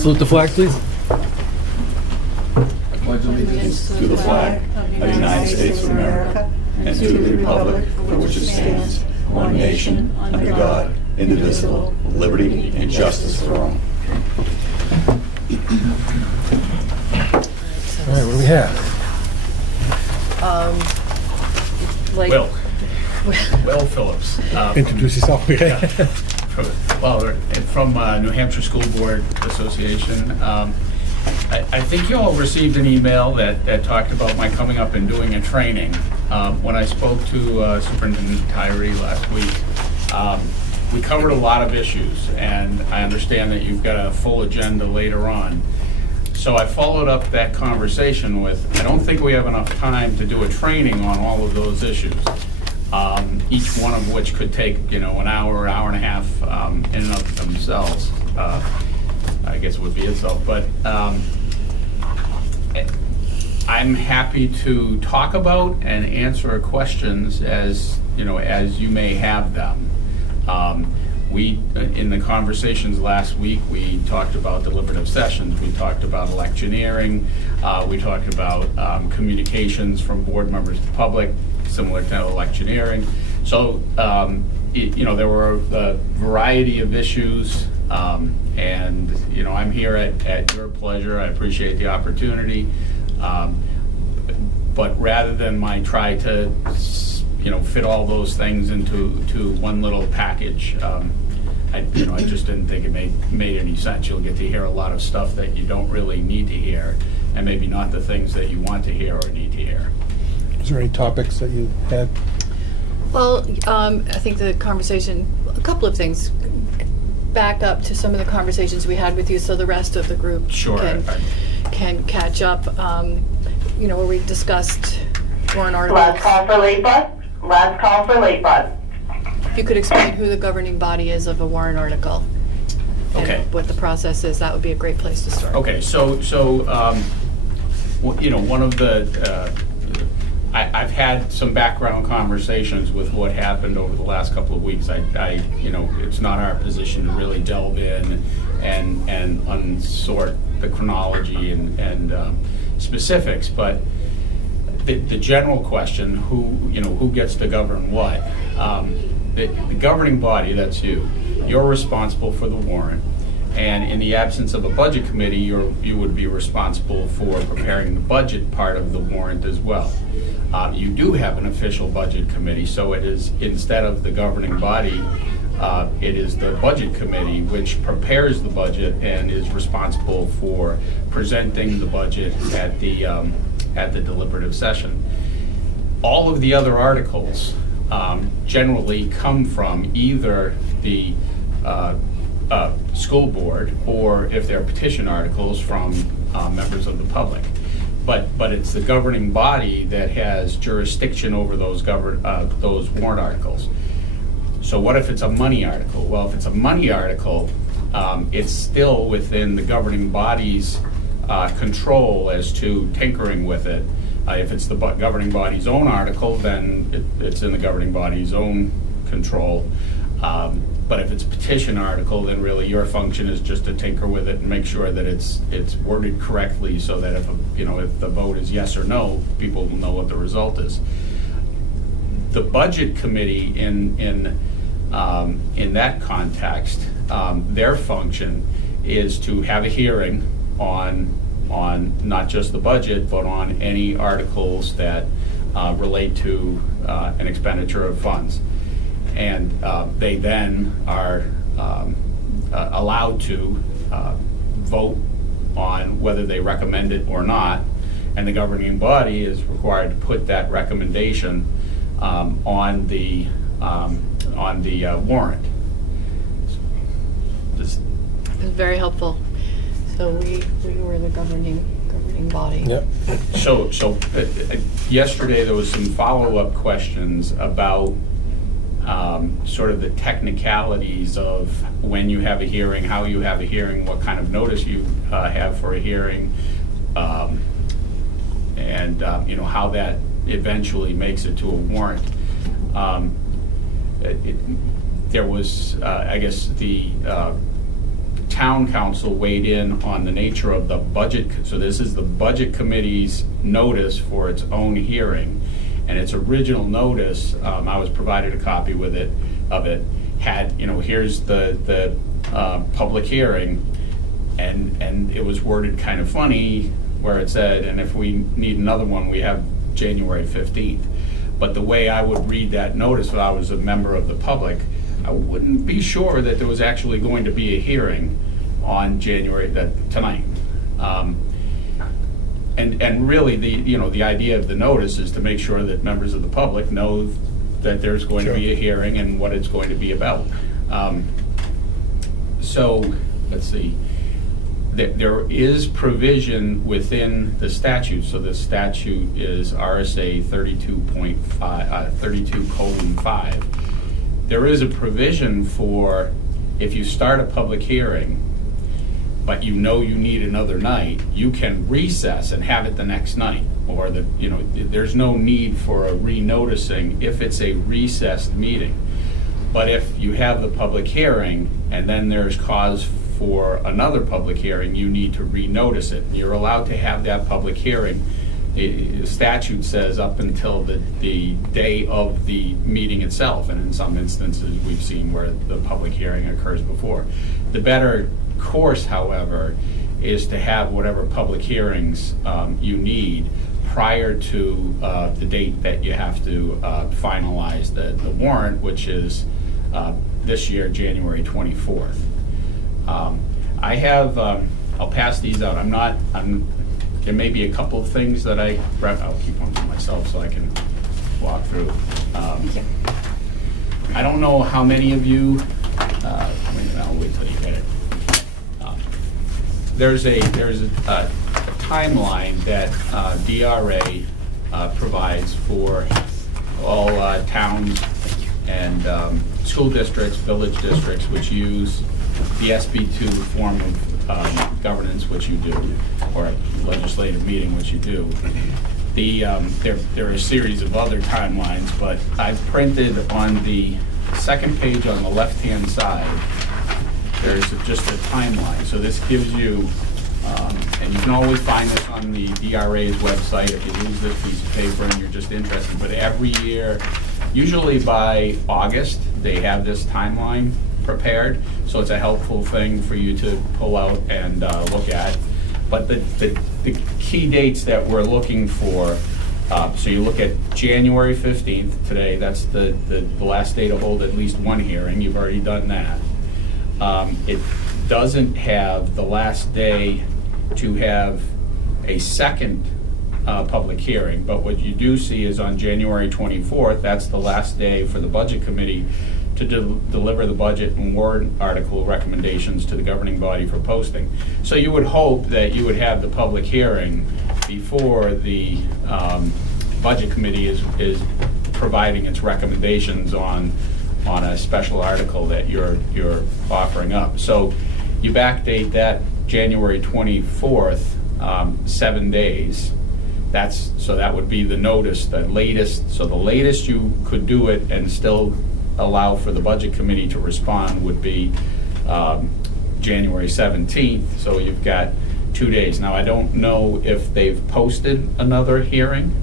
Salute the flag, please. Pledge allegiance to the flag of the United States of America and to the republic for which it stands, one nation, under God, indivisible, with liberty and justice for all. All right, what do we have? Will Phillips. Introduce yourself. Well, from New Hampshire School Board Association. I think you all received an email that talked about my coming up and doing a training. When I spoke to Superintendent Tyree last week, we covered a lot of issues, and I understand that you've got a full agenda later on. So I followed up that conversation with, I don't think we have enough time to do a training on all of those issues. Each one of which could take, an hour, hour and a half in and of themselves. I guess it would be itself, but I'm happy to talk about and answer questions as you may have them. We, in the conversations last week, we talked about deliberative sessions, we talked about electioneering, we talked about communications from board members to the public, similar to electioneering. So, there were a variety of issues, and, I'm here at your pleasure. I appreciate the opportunity. But rather than my try to, fit all those things into one little package, I just didn't think it made any sense. You'll get to hear a lot of stuff that you don't really need to hear, and maybe not the things that you want to hear or need to hear. Is there any topics that you had? Well, I think the conversation, a couple of things, back up to some of the conversations we had with you so the rest of the group can catch up. Where we discussed warrant articles. Last call for late bus. Last call for late bus. If you could explain who the governing body is of a warrant article. Okay. And what the process is, that would be a great place to start. Okay, so one of the, I've had some background conversations with what happened over the last couple of weeks. It's not our position to really delve in and unsort the chronology and specifics, but the general question, who gets to govern what? The governing body, that's you. You're responsible for the warrant, and in the absence of a budget committee, you would be responsible for preparing the budget part of the warrant as well. You do have an official budget committee, so it is, instead of the governing body, it is the budget committee which prepares the budget and is responsible for presenting the budget at the deliberative session. All of the other articles generally come from either the school board, or if they're petition articles, from members of the public. But it's the governing body that has jurisdiction over those warrant articles. So what if it's a money article? Well, if it's a money article, it's still within the governing body's control as to tinkering with it. If it's the governing body's own article, then it's in the governing body's own control. But if it's a petition article, then really your function is just to tinker with it and make sure that it's worded correctly, so that if the vote is yes or no, people will know what the result is. The budget committee in that context, their function is to have a hearing on not just the budget, but on any articles that relate to an expenditure of funds. And they then are allowed to vote on whether they recommend it or not, and the governing body is required to put that recommendation on the warrant. It's very helpful. So we were the governing body. Yep. So yesterday there was some follow-up questions about sort of the technicalities of when you have a hearing, how you have a hearing, what kind of notice you have for a hearing, and how that eventually makes it to a warrant. There was, I guess, the town council weighed in on the nature of the budget. So this is the budget committee's notice for its own hearing. And its original notice, I was provided a copy of it, had, here's the public hearing, and it was worded kind of funny, where it said, and if we need another one, we have January 15th. But the way I would read that notice if I was a member of the public, I wouldn't be sure that there was actually going to be a hearing on tonight. And really, the idea of the notice is to make sure that members of the public know that there's going to be a hearing and what it's going to be about. So, let's see. There is provision within the statute. So the statute is RSA 32:5. There is a provision for if you start a public hearing, but you need another night, you can recess and have it the next night. Or there's no need for a renoticing if it's a recessed meeting. But if you have the public hearing and then there's cause for another public hearing, you need to renotice it. You're allowed to have that public hearing. The statute says up until the day of the meeting itself, and in some instances we've seen where the public hearing occurs before. The better course, however, is to have whatever public hearings you need prior to the date that you have to finalize the warrant, which is this year, January 24th. I have, I'll pass these out. There may be a couple of things that I'll keep one for myself so I can walk through. I don't know how many of you, I'll wait till you get it. There's a timeline that DRA provides for all towns and school districts, village districts, which use the SB2 form of governance, which you do, or legislative meeting, which you do. There are a series of other timelines, but I've printed on the second page on the left-hand side, there's just a timeline. So this gives you, and you can always find this on the DRA's website if you lose this piece of paper and you're just interested, but every year, usually by August, they have this timeline prepared, so it's a helpful thing for you to pull out and look at. But the key dates that we're looking for, so you look at January 15th today, that's the last day to hold at least one hearing. You've already done that. It doesn't have the last day to have a second public hearing, but what you do see is on January 24th, that's the last day for the Budget Committee to deliver the budget and warrant article recommendations to the governing body for posting. So you would hope that you would have the public hearing before the Budget Committee is providing its recommendations on a special article that you're offering up. So you backdate that January 24th, 7 days. So that would be the notice, the latest. So the latest you could do it and still allow for the Budget Committee to respond would be January 17th. So you've got 2 days. Now I don't know if they've posted another hearing.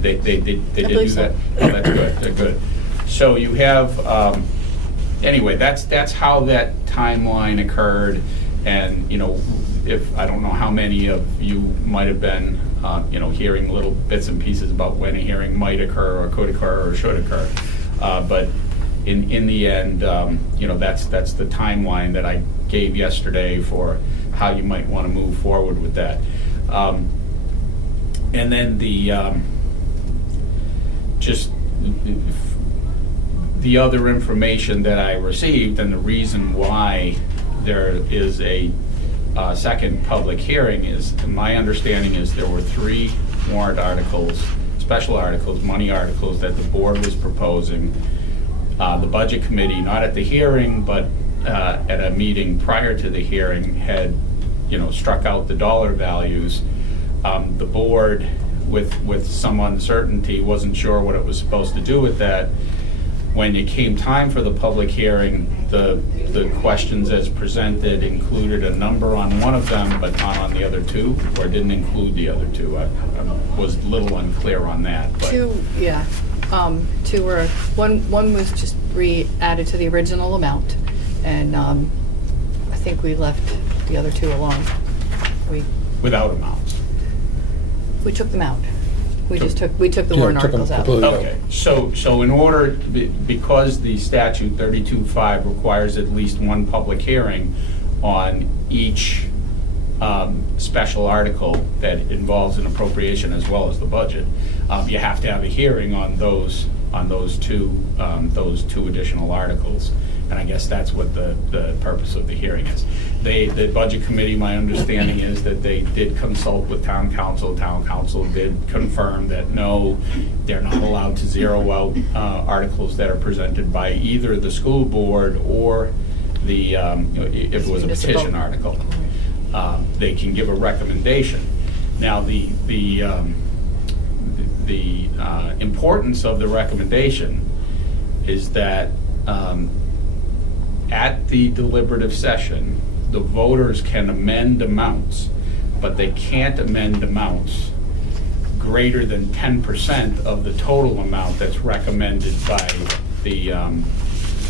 They did do that. Oh, that's good. They're good. So you have anyway. That's how that timeline occurred, and if I don't know how many of you might have been hearing little bits and pieces about when a hearing might occur or could occur or should occur. But in the end, that's the timeline that I gave yesterday for how you might want to move forward with that. And then the other information that I received and the reason why there is a second public hearing is, my understanding is there were 3 warrant articles, special articles, money articles that the board was proposing. The Budget Committee, not at the hearing, but at a meeting prior to the hearing, had struck out the dollar values. The board, with some uncertainty, wasn't sure what it was supposed to do with that. When it came time for the public hearing, the questions as presented included a number on one of them, but not on the other two, or didn't include the other two. I was a little unclear on that. But Two were, one was just re-added to the original amount, and I think we left the other two alone. without amounts. We took them out. We just took the warrant took them articles out. completely. Okay, so in order, because the statute 32.5 requires at least one public hearing on each special article that involves an appropriation as well as the budget, you have to have a hearing on those two additional articles. And I guess that's what the purpose of the hearing is. The Budget Committee, my understanding is that they did consult with Town Council. Town Council did confirm that no, they're not allowed to zero out articles that are presented by either the school board or the, if it was a petition article. They can give a recommendation. Now, the importance of the recommendation is that at the deliberative session, the voters can amend amounts, but they can't amend amounts greater than 10% of the total amount that's recommended by the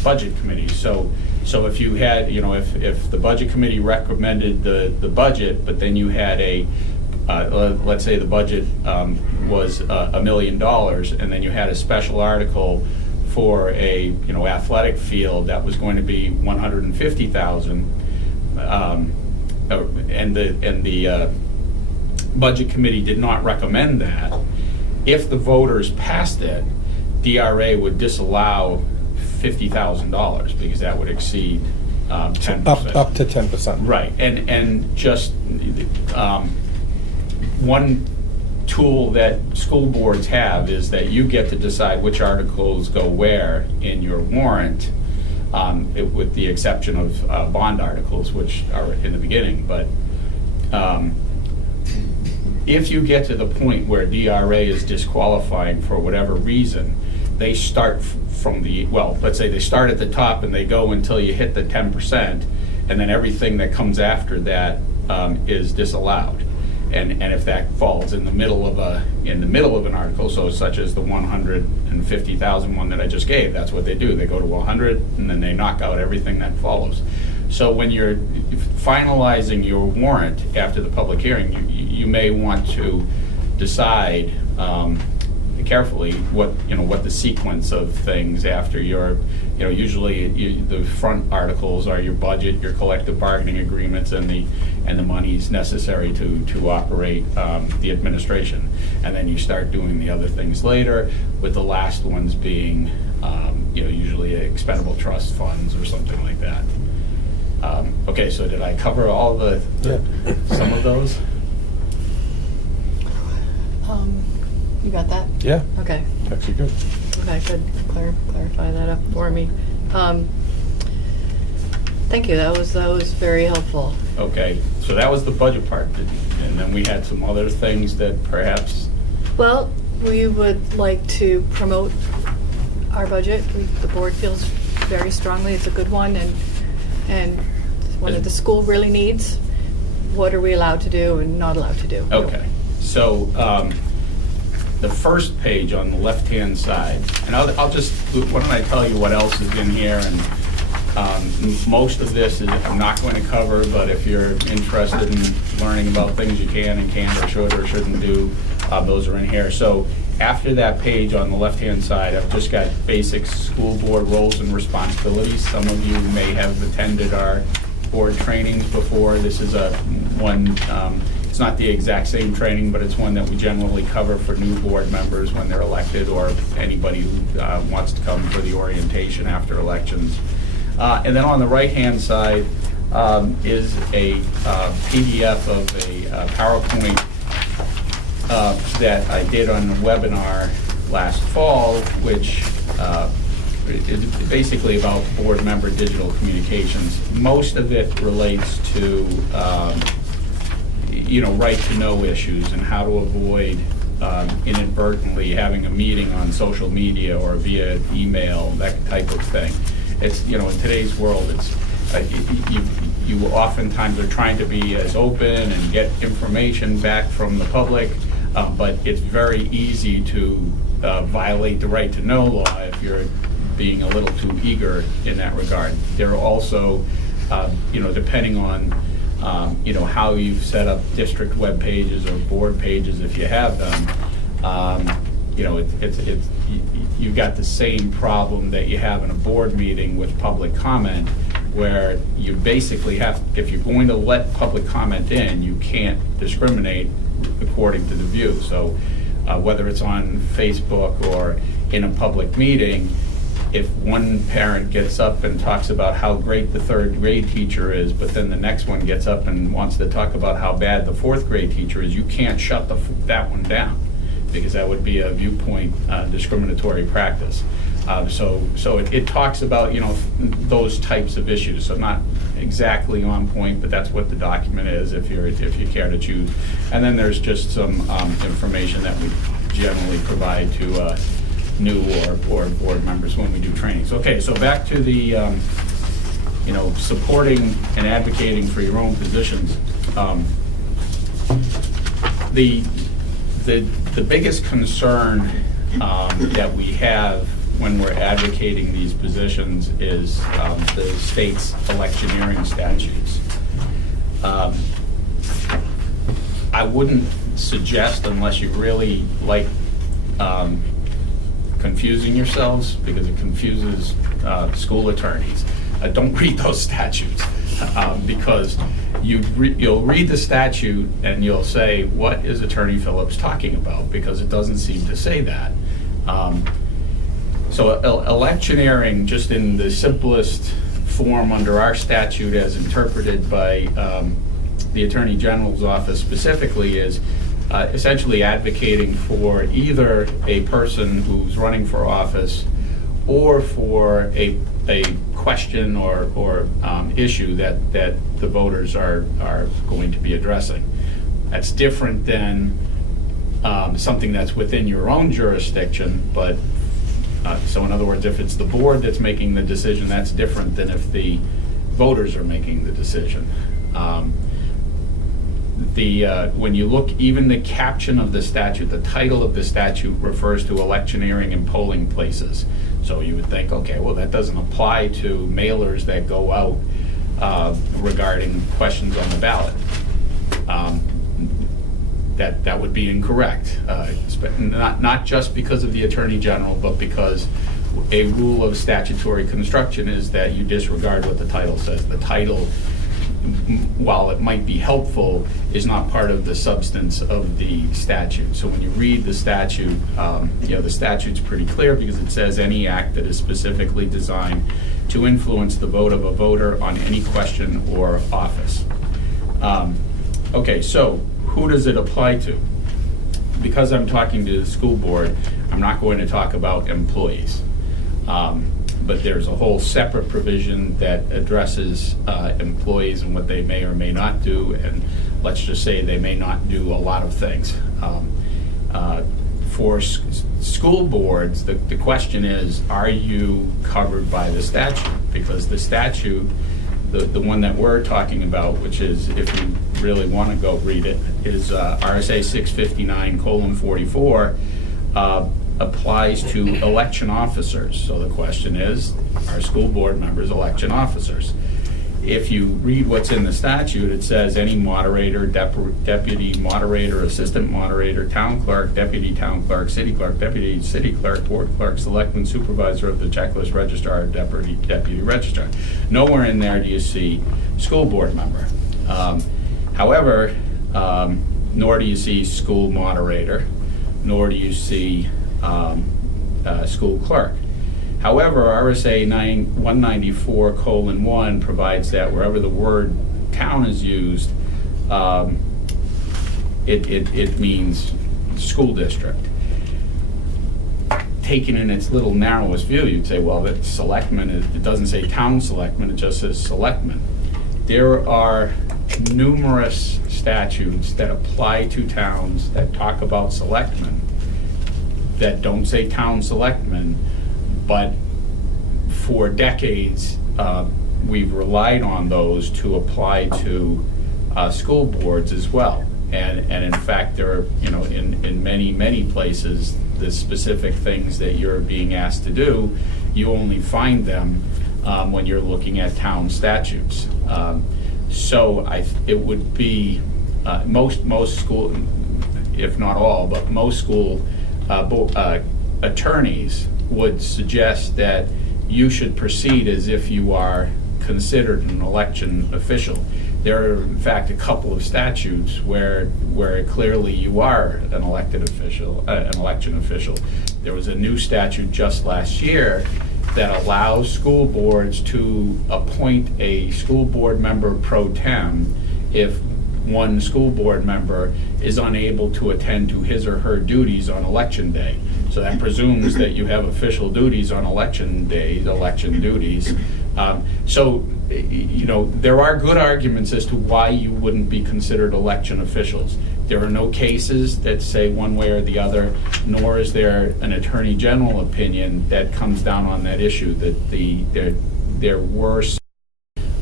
Budget Committee. So if you had, if the Budget Committee recommended the budget, but then you had let's say the budget was $1 million, and then you had a special article for a athletic field that was going to be $150,000, and the Budget Committee did not recommend that. If the voters passed it, DRA would disallow $50,000 because that would exceed 10%. Up to 10%. Right, and just one tool that school boards have is that you get to decide which articles go where in your warrant, with the exception of bond articles, which are in the beginning. But if you get to the point where DRA is disqualifying for whatever reason, they start from let's say they start at the top and they go until you hit the 10%, and then everything that comes after that is disallowed. And if that falls in the middle of an article, so such as the $150,000 one that I just gave, that's what they do. They go to 100 and then they knock out everything that follows. So when you're finalizing your warrant after the public hearing, you may want to decide carefully what the sequence of things after your, usually the front articles are your budget, your collective bargaining agreements, and the monies necessary to operate the administration. And then you start doing the other things later, with the last ones being usually expendable trust funds or something like that. Okay, so did I cover all some of those? You got that? Yeah. Okay. Actually good. Okay, good. Clarify that up for me. Thank you. That was very helpful. Okay, so that was the budget part, and then we had some other things that perhaps. Well, we would like to promote our budget. The board feels very strongly it's a good one, and one that the school really needs. What are we allowed to do and not allowed to do? Okay, so the first page on the left-hand side, and I'll just, why don't I tell you what else is in here, and most of this I'm not going to cover, but if you're interested in learning about things you can or should or shouldn't do, those are in here. So after that page on the left-hand side, I've just got basic school board roles and responsibilities. Some of you may have attended our board trainings before. This is one. It's not the exact same training, but it's one that we generally cover for new board members when they're elected, or anybody who wants to come for the orientation after elections. And then on the right-hand side is a PDF of a PowerPoint that I did on a webinar last fall, which is basically about board member digital communications. Most of it relates to right-to-know issues and how to avoid inadvertently having a meeting on social media or via email, that type of thing. It's, in today's world, it's, you oftentimes are trying to be as open and get information back from the public, but it's very easy to violate the right to know law if you're being a little too eager in that regard. There are also, depending on, how you've set up district web pages or board pages, if you have them, you've got the same problem that you have in a board meeting with public comment, where you basically have, if you're going to let public comment in, you can't discriminate according to the view. So whether it's on Facebook or in a public meeting, if one parent gets up and talks about how great the third grade teacher is, but then the next one gets up and wants to talk about how bad the fourth grade teacher is, you can't shut that one down, because that would be a viewpoint discriminatory practice. So it talks about, those types of issues. So not exactly on point, but that's what the document is, if you care to choose. And then there's just some information that we generally provide to new or board members when we do trainings. Okay, so back to the supporting and advocating for your own positions. The biggest concern that we have when we're advocating these positions is the state's electioneering statutes. I wouldn't suggest, unless you really like confusing yourselves, because it confuses school attorneys, don't read those statutes, because you'll read the statute and you'll say, what is Attorney Phillips talking about? Because it doesn't seem to say that. So electioneering, just in the simplest form under our statute as interpreted by the Attorney General's office specifically, is essentially advocating for either a person who's running for office or for a question or issue that the voters are going to be addressing. That's different than something that's within your own jurisdiction, but so in other words, if it's the board that's making the decision, that's different than if the voters are making the decision. When you look, even the caption of the statute, the title of the statute refers to electioneering and polling places. So you would think, okay, well, that doesn't apply to mailers that go out regarding questions on the ballot. That would be incorrect. Not just because of the Attorney General, but because a rule of statutory construction is that you disregard what the title says. The title, while it might be helpful, is not part of the substance of the statute. So when you read the statute, the statute's pretty clear, because it says any act that is specifically designed to influence the vote of a voter on any question or office. Okay, so who does it apply to? Because I'm talking to the school board, I'm not going to talk about employees. But there's a whole separate provision that addresses employees and what they may or may not do, and let's just say they may not do a lot of things. For school boards, the question is, are you covered by the statute? Because the statute, the one that we're talking about, which is, if you really want to go read it, is RSA 659:44, applies to election officers. So the question is, are school board members election officers? If you read what's in the statute, it says any moderator, deputy moderator, assistant moderator, town clerk, deputy town clerk, city clerk, deputy city clerk, board clerk, selectman, supervisor of the checklist registrar, deputy registrar. Nowhere in there do you see school board member. However, nor do you see school moderator, nor do you see school clerk. However, RSA 194:1 provides that wherever the word town is used, it means school district. Taken in its little narrowest view, you'd say, well, that selectmen, it doesn't say town selectmen, it just says selectmen. There are numerous statutes that apply to towns that talk about selectmen, that don't say town selectmen, but for decades, we've relied on those to apply to school boards as well. And in fact, there are, in many places, the specific things that you're being asked to do, you only find them when you're looking at town statutes. So it would be most school, if not all, but most school attorneys would suggest that you should proceed as if you are considered an election official. There are, in fact, a couple of statutes where clearly you are an elected official, an election official. There was a new statute just last year that allows school boards to appoint a school board member pro tem if one school board member is unable to attend to his or her duties on election day. So that presumes that you have official duties on election days, election duties. So, there are good arguments as to why you wouldn't be considered election officials. There are no cases that say one way or the other, nor is there an attorney general opinion that comes down on that issue, that there were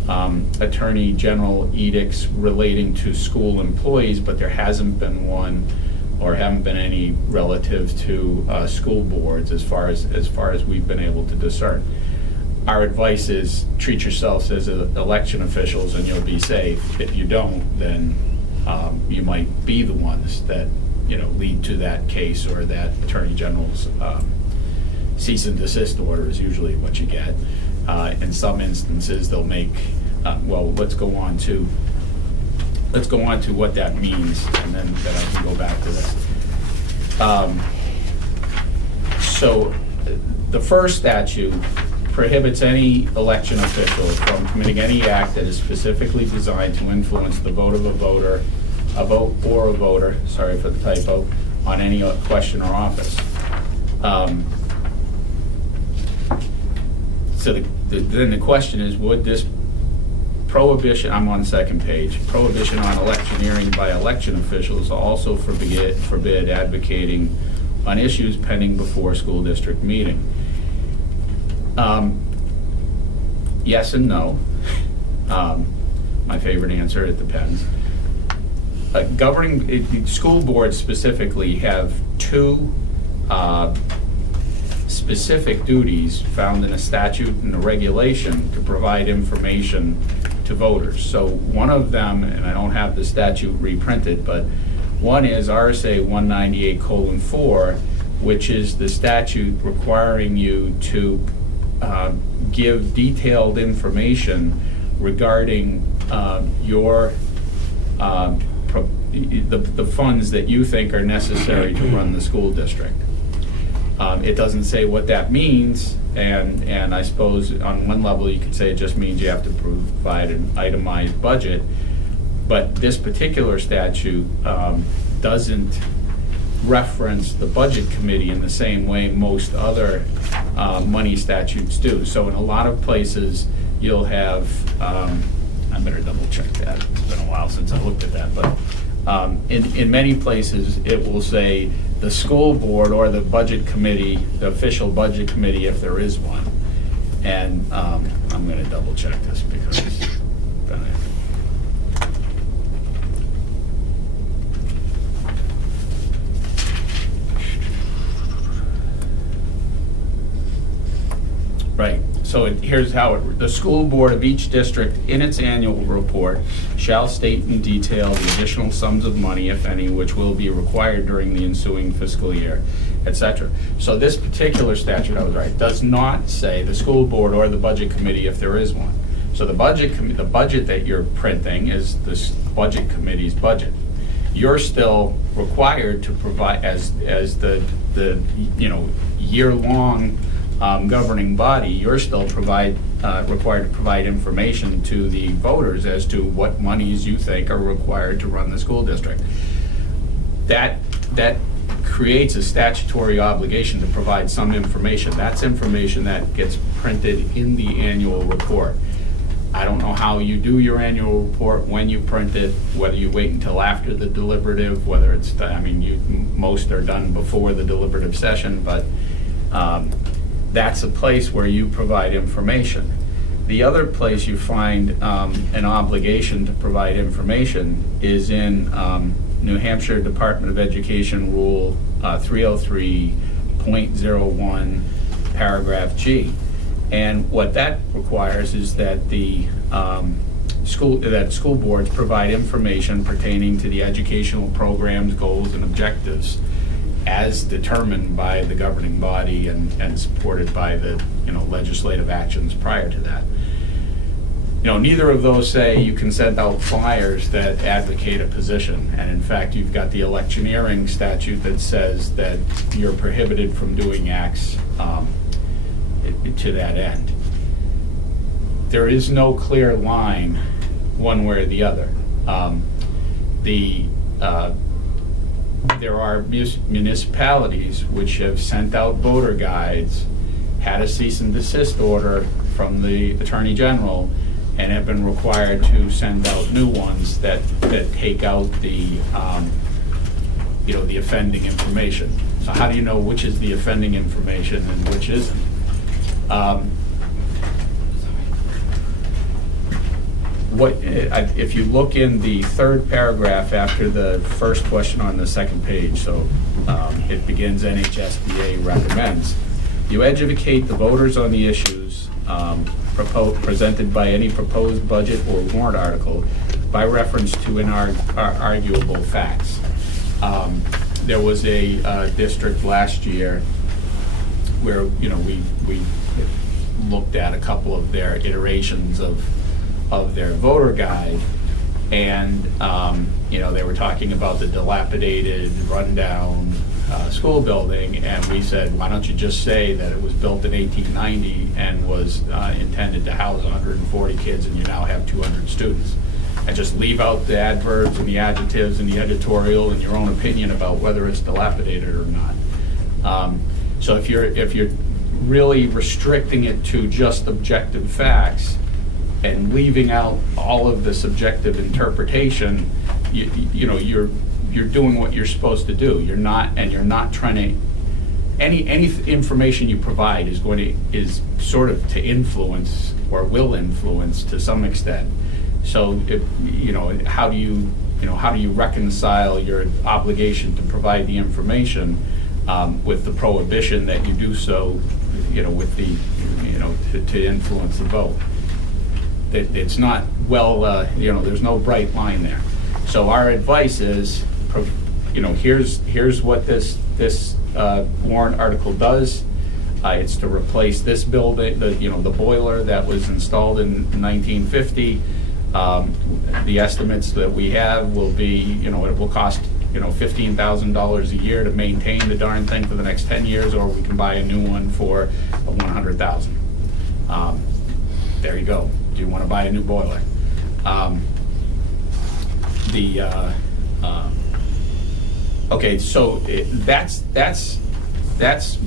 attorney general edicts relating to school employees, but there hasn't been one or haven't been any relative to school boards as far as we've been able to discern. Our advice is treat yourselves as election officials and you'll be safe. If you don't, then you might be the ones that lead to that case, or that attorney general's cease and desist order is usually what you get. In some instances, they'll make let's go on to what that means, and then I can go back to this. So the first statute prohibits any election official from committing any act that is specifically designed to influence the vote of a voter, sorry for the typo, on any question or office. So then the question is, would this prohibition, I'm on the second page, prohibition on electioneering by election officials also forbid advocating on issues pending before school district meeting? Yes and no. My favorite answer, it depends. School boards specifically have two specific duties found in a statute and a regulation to provide information to voters. So one of them, and I don't have the statute reprinted, but one is RSA 198:4, which is the statute requiring you to give detailed information regarding the funds that you think are necessary to run the school district. It doesn't say what that means, and I suppose on one level you could say it just means you have to provide an itemized budget, but this particular statute doesn't reference the budget committee in the same way most other money statutes do. So in a lot of places you'll have, I better double check that, it's been a while since I looked at that, but in many places it will say the school board or the budget committee, the official budget committee if there is one. And I'm going to double check this because right. So here's how the school board of each district in its annual report shall state in detail the additional sums of money, if any, which will be required during the ensuing fiscal year, etc. So this particular statute, I was right, does not say the school board or the budget committee if there is one. So the budget that you're printing is this budget committee's budget. You're still required to provide as the year-long governing body, you're still required to provide information to the voters as to what monies you think are required to run the school district. That creates a statutory obligation to provide some information. That's information that gets printed in the annual report. I don't know how you do your annual report, when you print it, whether you wait until after the deliberative, whether it's, most are done before the deliberative session, but that's a place where you provide information. The other place you find an obligation to provide information is in New Hampshire Department of Education Rule 303.01, paragraph G. And what that requires is that the school boards provide information pertaining to the educational programs, goals, and objectives as determined by the governing body and supported by the legislative actions prior to that. Neither of those say you can send out flyers that advocate a position. And in fact, you've got the electioneering statute that says that you're prohibited from doing acts to that end. There is no clear line one way or the other. There are municipalities which have sent out voter guides, had a cease and desist order from the Attorney General, and have been required to send out new ones that take out the the offending information. So how do you know which is the offending information and which isn't? If you look in the third paragraph after the first question on the second page, so it begins, NHSBA recommends, you educate the voters on the issues presented by any proposed budget or warrant article by reference to inarguable facts. There was a district last year where we looked at a couple of their iterations of their voter guide, and they were talking about the dilapidated, rundown school building, and we said, why don't you just say that it was built in 1890 and was intended to house 140 kids, and you now have 200 students, and just leave out the adverbs and the adjectives and the editorial and your own opinion about whether it's dilapidated or not. So if you're really restricting it to just objective facts and leaving out all of the subjective interpretation, you're doing what you're supposed to do. You're not trying to. Any information you provide is sort of to influence or will influence to some extent. So how do you reconcile your obligation to provide the information with the prohibition that you do so, with the to influence the vote? It's not there's no bright line there. So our advice is, here's what this warrant article does. It's to replace this building, the boiler that was installed in 1950. The estimates that we have will be, it will cost $15,000 a year to maintain the darn thing for the next 10 years, or we can buy a new one for $100,000. There you go. Do you want to buy a new boiler? Okay, so that's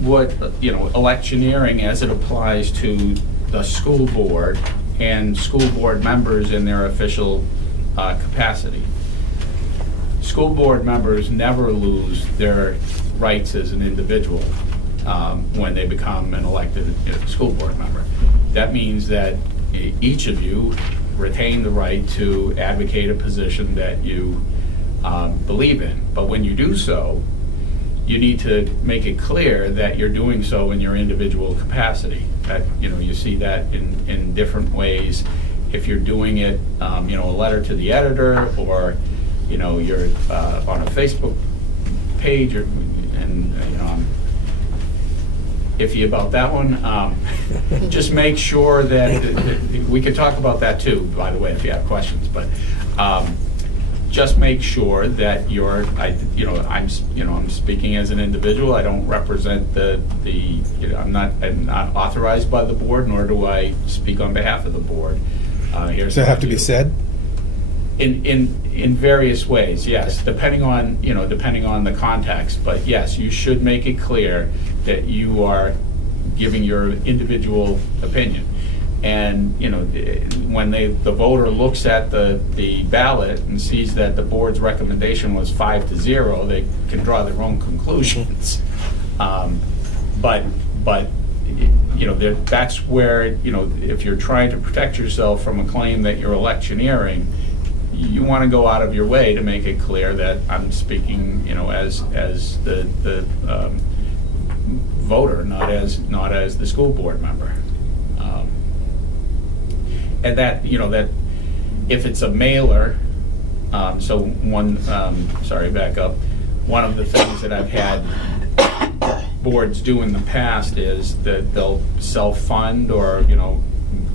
what electioneering as it applies to the school board and school board members in their official capacity. School board members never lose their rights as an individual when they become an elected school board member. That means that each of you retain the right to advocate a position that you believe in. But when you do so, you need to make it clear that you're doing so in your individual capacity. That you see that in different ways. If you're doing it, a letter to the editor, or you're on a Facebook page, I'm iffy about that one. Just make sure that we could talk about that too, by the way, if you have questions. But just make sure that I'm speaking as an individual. I don't represent I'm not authorized by the board, nor do I speak on behalf of the board. Does that have to be said? In various ways, yes, depending on the context. But yes, you should make it clear that you are giving your individual opinion. And, you know, when the voter looks at the ballot and sees that the board's recommendation was 5-0, they can draw their own conclusions. But you know, that's where, you know, if you're trying to protect yourself from a claim that you're electioneering, you want to go out of your way to make it clear that I'm speaking, you know, as the voter, not as the school board member. And that, you know, that if it's a mailer, so one, sorry, back up. One of the things that I've had boards do in the past is that they'll self-fund or, you know,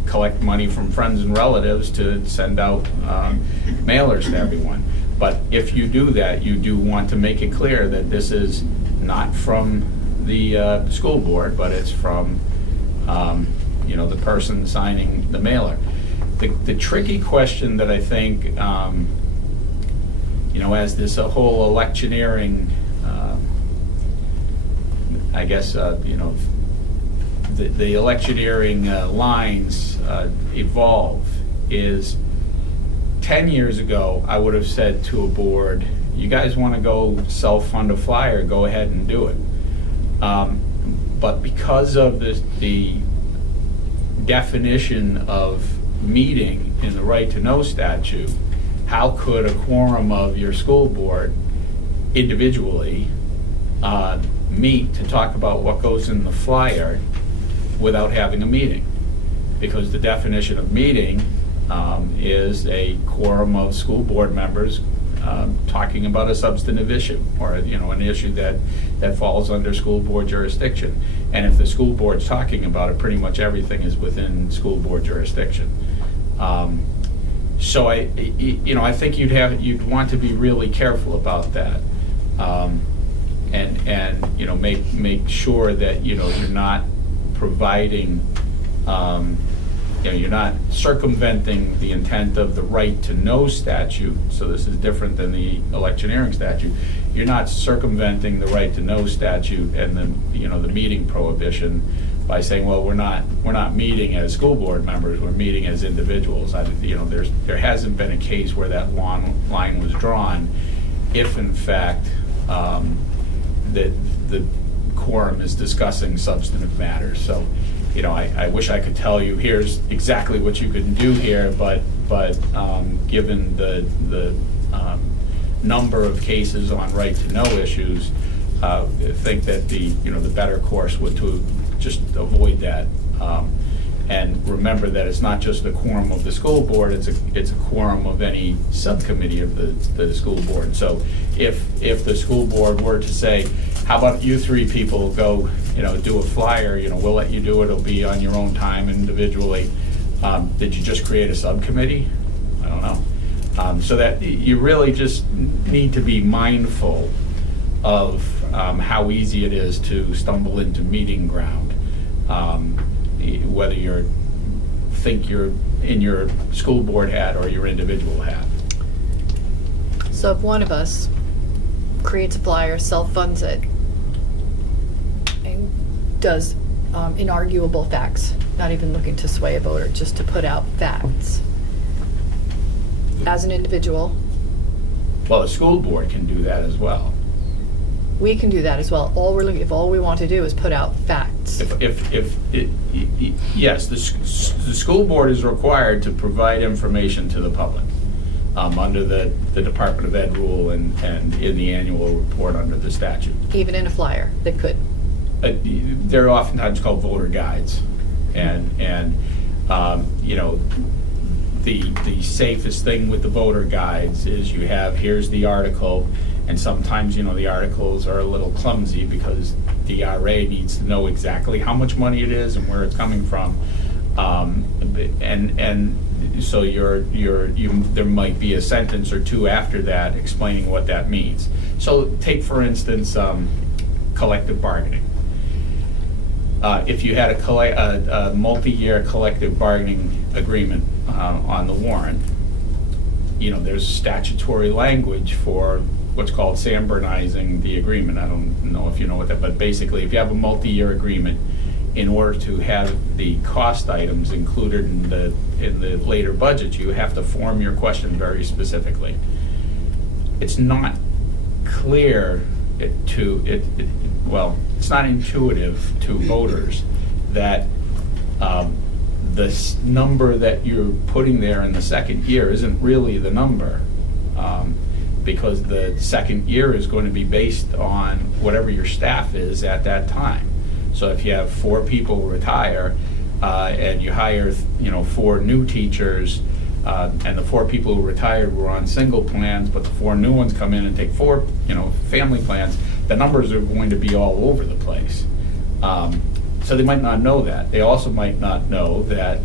collect money from friends and relatives to send out mailers to everyone. But if you do that, you do want to make it clear that this is not from the school board, but it's from you know, the person signing the mailer. The tricky question that I think, you know, as this whole electioneering, I guess, you know, the electioneering lines evolve is 10 years ago, I would have said to a board, you guys want to go self-fund a flyer, go ahead and do it. But because of the definition of meeting in the right to know statute, how could a quorum of your school board individually meet to talk about what goes in the flyer without having a meeting? Because the definition of meeting is a quorum of school board members talking about a substantive issue, or, you know, an issue that falls under school board jurisdiction. And if the school board's talking about it, pretty much everything is within school board jurisdiction. So you know, I think you'd want to be really careful about that, and you know, make sure that, you know, you're not providing, you know, you're not circumventing the intent of the right to know statute. So this is different than the electioneering statute. You're not circumventing the right to know statute and the, you know, the meeting prohibition by saying, well, we're not meeting as school board members, we're meeting as individuals. You know, there hasn't been a case where that line was drawn, if in fact that the quorum is discussing substantive matters. So, you know, I wish I could tell you here's exactly what you can do here, but given the number of cases on right to know issues, I think that the better course would to just avoid that, and remember that it's not just a quorum of the school board; it's a quorum of any subcommittee of the school board. So if the school board were to say, how about you three people go, you know, do a flyer, you know, we'll let you do it, it'll be on your own time individually. Did you just create a subcommittee? I don't know. So that you really just need to be mindful of how easy it is to stumble into meeting ground, whether you think you're in your school board hat or your individual hat. So if one of us creates a flyer, self-funds it, and does inarguable facts, not even looking to sway a voter, just to put out facts, as an individual. Well, the school board can do that as well. We can do that as well. If all we want to do is put out facts. Yes, the school board is required to provide information to the public under the Department of Ed rule and in the annual report under the statute. Even in a flyer, they could. They're oftentimes called voter guides, and you know, the safest thing with the voter guides is you have, here's the article, and sometimes, you know, the articles are a little clumsy because DRA needs to know exactly how much money it is and where it's coming from, and so there might be a sentence or two after that explaining what that means. So take, for instance, collective bargaining. If you had a multi-year collective bargaining agreement on the warrant, you know, there's statutory language for what's called Sanbornizing the agreement. I don't know if you know what that, but basically if you have a multi-year agreement in order to have the cost items included in the later budget, you have to form your question very specifically. It's not clear it's not intuitive to voters that this number that you're putting there in the second year isn't really the number, because the second year is going to be based on whatever your staff is at that time. So if you have 4 people retire and you hire 4 new teachers, and the 4 people who retired were on single plans, but the 4 new ones come in and take 4 family plans, the numbers are going to be all over the place. So they might not know that. They also might not know that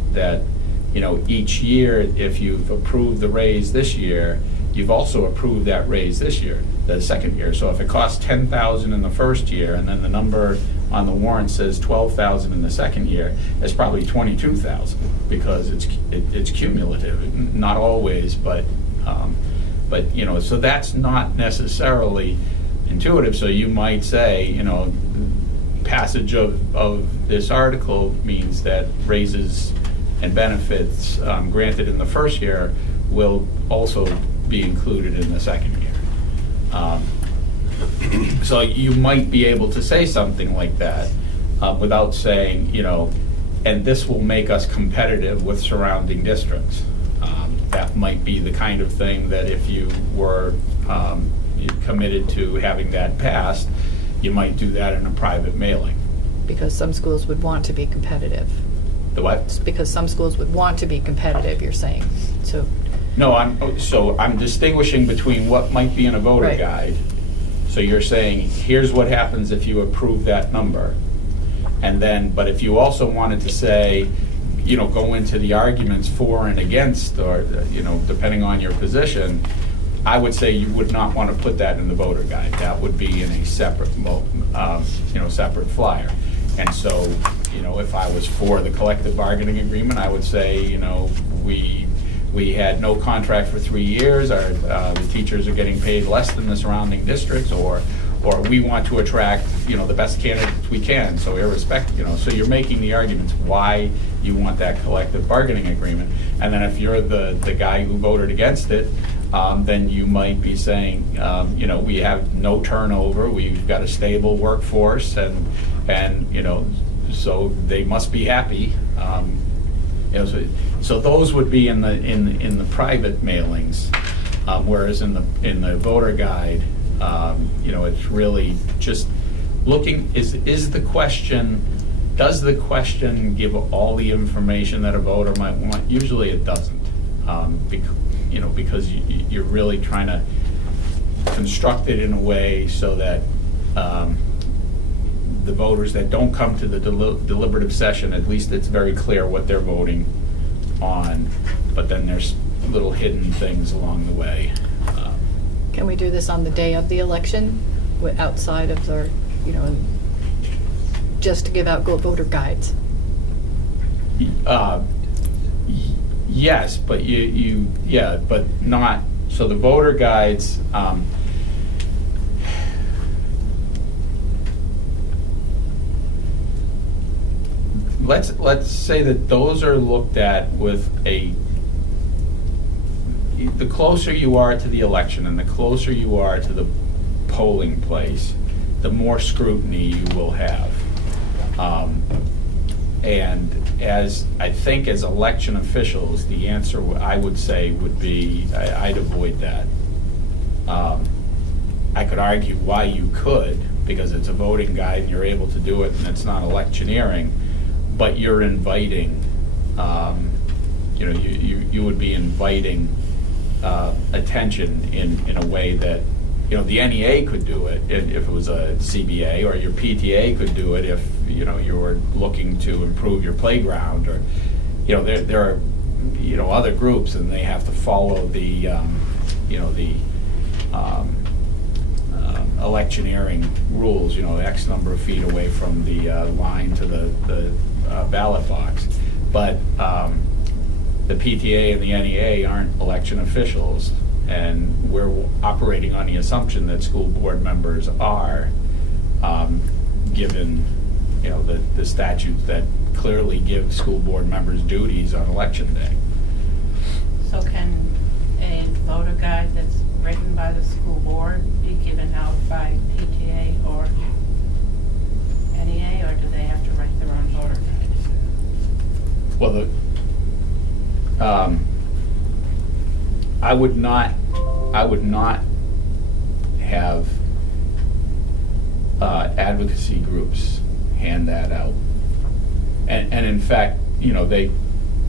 each year, if you've approved the raise this year, you've also approved that raise this year, the second year. So if it costs $10,000 in the first year, and then the number on the warrant says $12,000 in the second year, it's probably $22,000 because it's cumulative. Not always, but so that's not necessarily intuitive. So you might say, passage of this article means that raises and benefits granted in the first year will also be included in the second year. So you might be able to say something like that without saying, and this will make us competitive with surrounding districts. That might be the kind of thing that if you were committed to having that passed, you might do that in a private mailing. Because some schools would want to be competitive. The what? Because some schools would want to be competitive, you're saying. So. No, I'm distinguishing between what might be in a voter Right. guide. So you're saying, here's what happens if you approve that number. And then, but if you also wanted to say, go into the arguments for and against, or, depending on your position, I would say you would not want to put that in the voter guide. That would be in a separate, separate flyer. And so, if I was for the collective bargaining agreement, I would say, we had no contract for 3 years, or the teachers are getting paid less than the surrounding districts, or we want to attract, the best candidates we can. So irrespective, so you're making the arguments why you want that collective bargaining agreement. And then if you're the guy who voted against it, then you might be saying, we have no turnover, we've got a stable workforce, and so they must be happy. So those would be in the private mailings, whereas in the voter guide, it's really just looking. Does the question give all the information that a voter might want? Usually it doesn't, because you're really trying to construct it in a way so that the voters that don't come to the deliberative session, at least it's very clear what they're voting on, but then there's little hidden things along the way. Can we do this on the day of the election, outside of the, just to give out voter guides? Yes, but but not, so the voter guides, let's say that those are looked at with the closer you are to the election and the closer you are to the polling place, the more scrutiny you will have. And as election officials, the answer I would say would be I'd avoid that. I could argue why you could, because it's a voting guide and you're able to do it and it's not electioneering, but you're inviting, you would be inviting attention in a way that, the NEA could do it if it was a CBA, or your PTA could do it if, you were looking to improve your playground, or, there are, other groups and they have to follow the, electioneering rules, X number of feet away from the line to the ballot box. But the PTA and the NEA aren't election officials, and we're operating on the assumption that school board members are, given the statutes that clearly give school board members duties on election day. So can a voter guide that's written by the school board be given out by PTA or NEA, or do they have to write their own voter guide? Well, I would not have advocacy groups hand that out. And in fact, they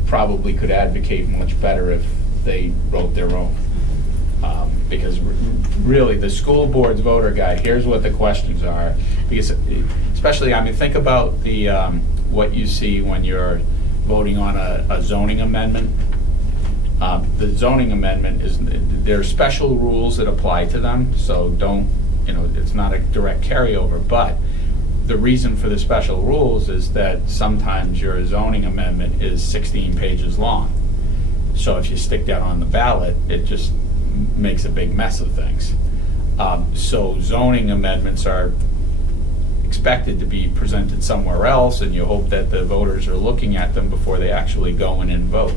probably could advocate much better if they wrote their own. Because really, the school board's voter guide, here's what the questions are. Because especially, think about the what you see when you're voting on a zoning amendment. The zoning amendment there are special rules that apply to them, so it's not a direct carryover, but the reason for the special rules is that sometimes your zoning amendment is 16 pages long. So if you stick that on the ballot, it just makes a big mess of things. So zoning amendments are expected to be presented somewhere else, and you hope that the voters are looking at them before they actually go in and vote.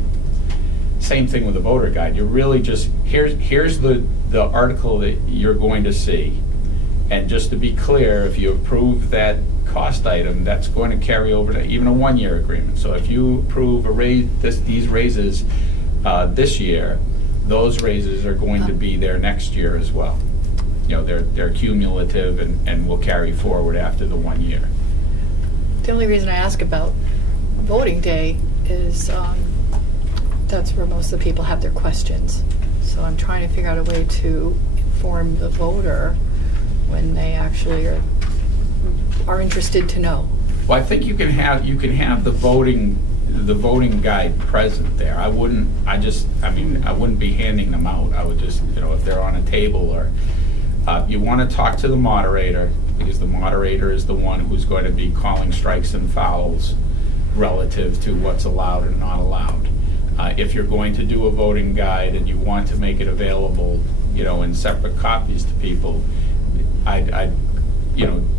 Same thing with the voter guide. You're really just, here's the article that you're going to see. And just to be clear, if you approve that cost item, that's going to carry over to even a one-year agreement. So if you approve these raises this year, those raises are going to be there next year as well. They're cumulative and will carry forward after the 1 year. The only reason I ask about voting day is that's where most of the people have their questions. So I'm trying to figure out a way to inform the voter when they actually are interested to know. Well, I think you can have the voting guide present there. I wouldn't be handing them out. I would just, if they're on a table, or you want to talk to the moderator, because the moderator is the one who's going to be calling strikes and fouls relative to what's allowed and not allowed. If you're going to do a voting guide and you want to make it available, in separate copies to people, I'd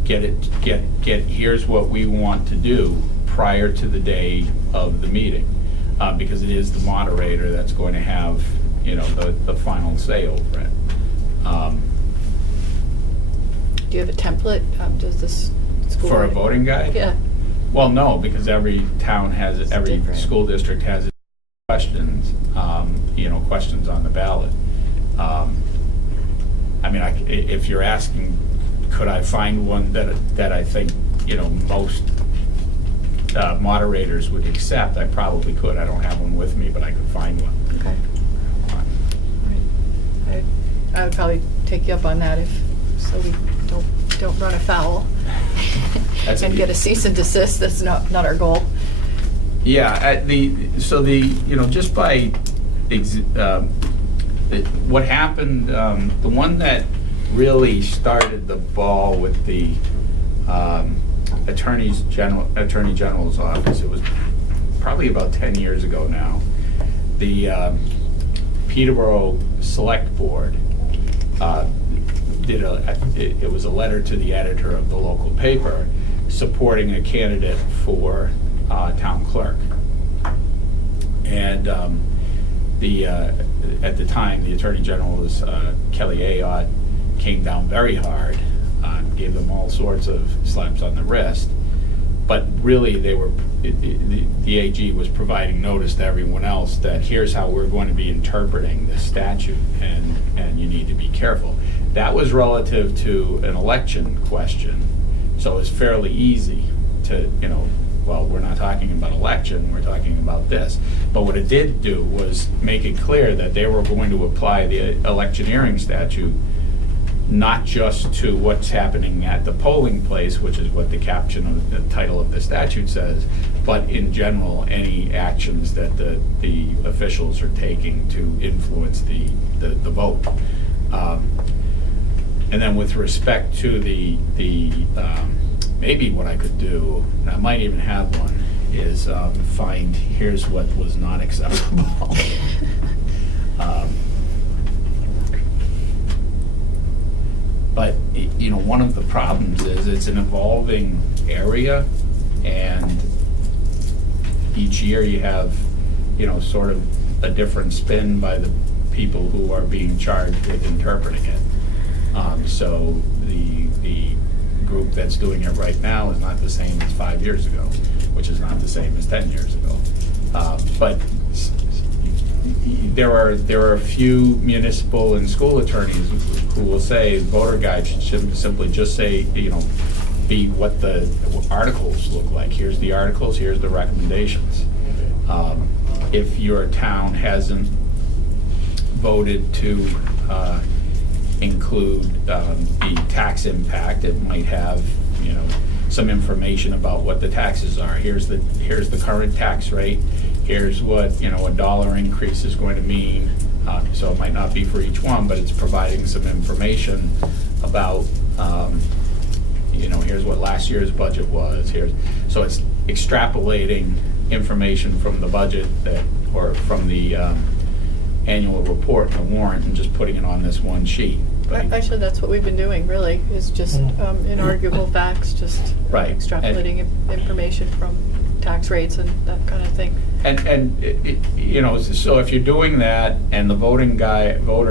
get here's what we want to do prior to the day of the meeting, because it is the moderator that's going to have the final say over it. Do you have a template? Does this school for a voting guide? Yeah. Well, no, because every town has every different. School district has its questions. Questions on the ballot. If you're asking, could I find one that I think most moderators would accept? I probably could. I don't have one with me, but I could find one. Okay. Right. I would probably take you up on that so we don't run afoul and get a cease and desist. That's not our goal. Yeah. Just by what happened, the one that really started the ball with the Attorney General's office, it was probably about 10 years ago now. The Peterborough Select Board it was a letter to the editor of the local paper supporting a candidate for town clerk. And at the time, the Attorney General was Kelly Ayotte, came down very hard, gave them all sorts of slaps on the wrist. But really, the AG was providing notice to everyone else that here's how we're going to be interpreting this statute, and you need to be careful. That was relative to an election question, so it's fairly easy to, well, we're not talking about election, we're talking about this. But what it did do was make it clear that they were going to apply the electioneering statute not just to what's happening at the polling place, which is what the caption of the title of the statute says, but in general, any actions that the officials are taking to influence the vote. And then with respect to the maybe what I could do, and I might even have one, is find here's what was not acceptable. But one of the problems is it's an evolving area, And each year you have, sort of a different spin by the people who are being charged with interpreting it. So the group that's doing it right now is not the same as 5 years ago, which is not the same as 10 years ago. But there are a few municipal and school attorneys who will say voter guide should simply just say, be what the articles look like. Here's the articles, here's the recommendations. If your town hasn't voted to include the tax impact, it might have, some information about what the taxes are. Here's the current tax rate. Here's what, a dollar increase is going to mean. So it might not be for each one, but it's providing some information about, here's what last year's budget was. So it's extrapolating information from the budget or from the annual report, the warrant, and just putting it on this one sheet. Actually, that's what we've been doing, really, is just inarguable facts, just right. Extrapolating information from tax rates and that kind of thing. And so if you're doing that, and the voter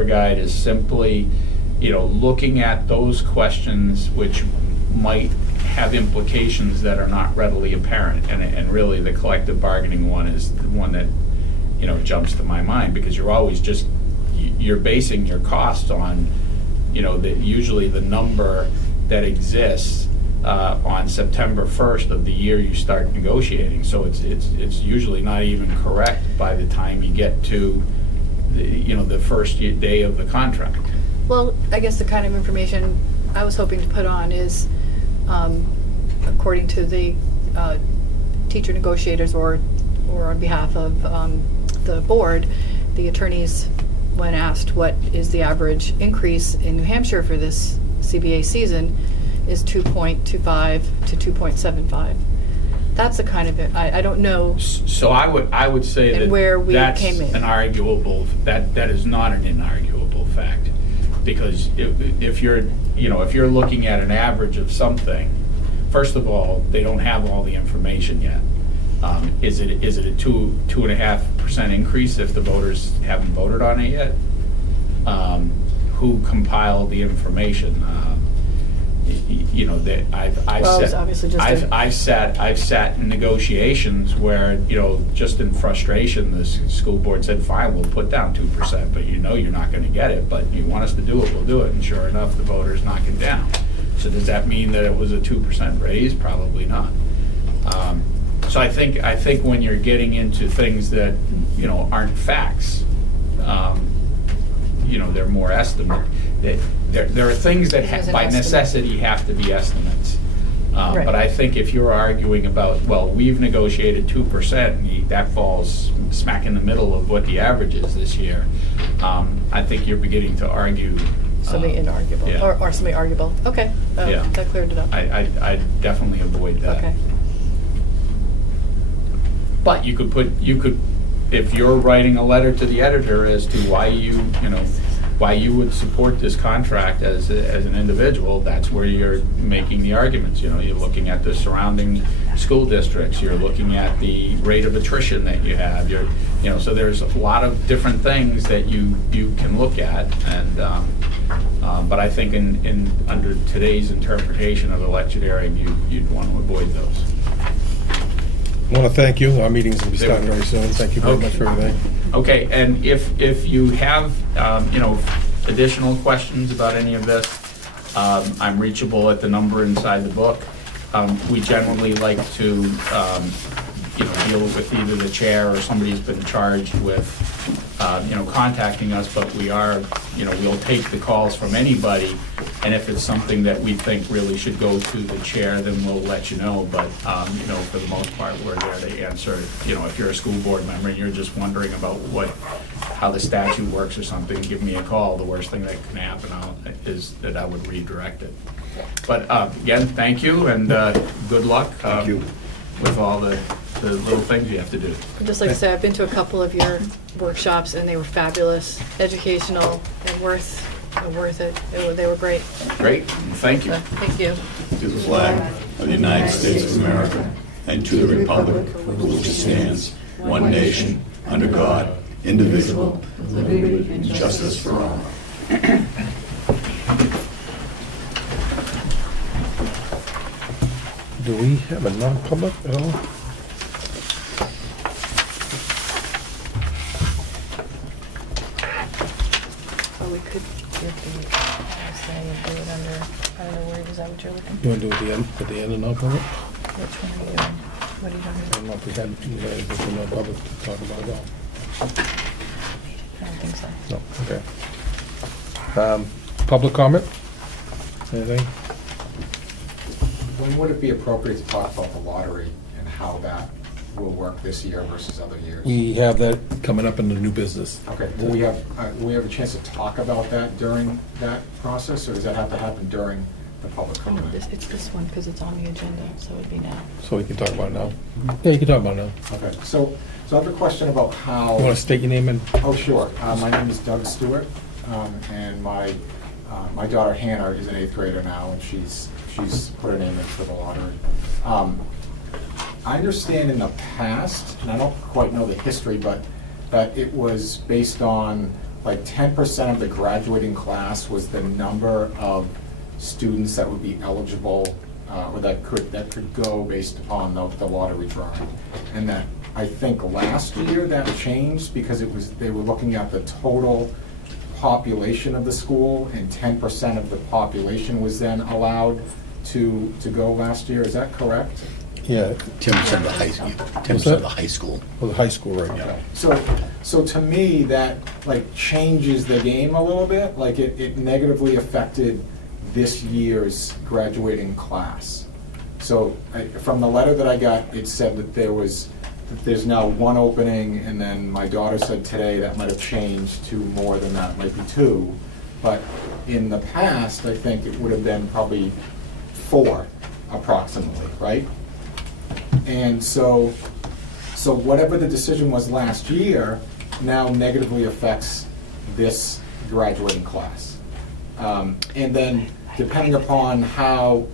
guide is simply, looking at those questions which might have implications that are not readily apparent, and really the collective bargaining one is the one that, jumps to my mind, because you're basing your costs on, usually the number that exists on September 1st of the year you start negotiating. So it's usually not even correct by the time you get to the first day of the contract. Well, I guess the kind of information I was hoping to put on is, according to the teacher negotiators or on behalf of the board, the attorneys, when asked what is the average increase in New Hampshire for this CBA season, is 2.25 to 2.75. That's the kind of it. I don't know. So I would say that where we that's came in. That is not an inarguable fact, because if you're looking at an average of something, first of all, they don't have all the information yet. Is it a 2.5% increase if the voters haven't voted on it yet? Who compiled the information? I've sat in negotiations where, just in frustration, the school board said, fine, we'll put down 2%, but you're not going to get it, but you want us to do it, we'll do it. And sure enough, the voters knock it down. So does that mean that it was a 2% raise? Probably not. So I think when you're getting into things that, aren't facts, they're more estimate. There are things that by necessity have to be estimates. Right. But I think if you're arguing about, well, we've negotiated 2%, and that falls smack in the middle of what the average is this year, I think you're beginning to argue something inarguable, yeah. or something arguable. Okay, yeah. That cleared it up. I definitely avoid that. Okay. But you could, if you're writing a letter to the editor as to why you would support this contract as an individual, that's where you're making the arguments. You're looking at the surrounding school districts. You're looking at the rate of attrition that you have. So there's a lot of different things that you can look at, and but I think under today's interpretation of electioneering, you'd want to avoid those. I want to thank you. Our meeting's going to be starting very soon. Thank you very much for everything. Okay, and if you have additional questions about any of this, I'm reachable at the number inside the book. We generally like to deal with either the chair or somebody who's been charged with contacting us, but we are, we'll take the calls from anybody, and if it's something that we think really should go to the chair, then we'll let you know. But for the most part, we're there to answer. If you're a school board member and you're just wondering about how the statute works or something, give me a call. The worst thing that can happen is that I would redirect it. But again, thank you, and good luck. Thank you. With all the little things you have to do. Just like I said, I've been to a couple of your workshops, and they were fabulous, educational, and worth it. They were great. Great, thank you. Thank you. To the flag of the United States of America and to the republic for which it stands, one nation, under God, indivisible, with liberty and justice for all. Do we have a non-public at all? Or we could give the, say, do it under, other word, is that what you're looking for? You want to do it at the end of non-public? Which one are you doing? What are you I doing? don't know if we had anything non-public to talk about at all. I don't think so. No, okay. Public comment? Anything? When would it be appropriate to talk about the lottery and how that will work this year versus other years? We have that coming up in the new business. Okay, will we have a chance to talk about that during that process, or does that have to happen during the public Oh, no, comment? it's this one, because it's on the agenda, so it'd be now. So we can talk about it now. Yeah, you can talk about it now. Okay, so I have a question about how... You want to state your name and? Oh, sure. My name is Doug Stewart, and my daughter Hannah is an 8th grader now, and she's put her name in for the lottery. I understand in the past, and I don't quite know the history, but that it was based on like 10% of the graduating class was the number of students that would be eligible, or that could go based upon the lottery drawing, and that I think last year that changed because they were looking at the total population of the school, and 10% of the population was then allowed to go last year. Is that correct? Yeah. 10% of the high school. 10% of the high school. Well, the high school right now. So to me, that like changes the game a little bit. Like it negatively affected this year's graduating class. So from the letter that I got, it said that there's now one opening, and then my daughter said today that might have changed to more than that, might be 2. But in the past, I think it would have been probably 4 approximately, right? And so whatever the decision was last year now negatively affects this graduating class. And then depending upon how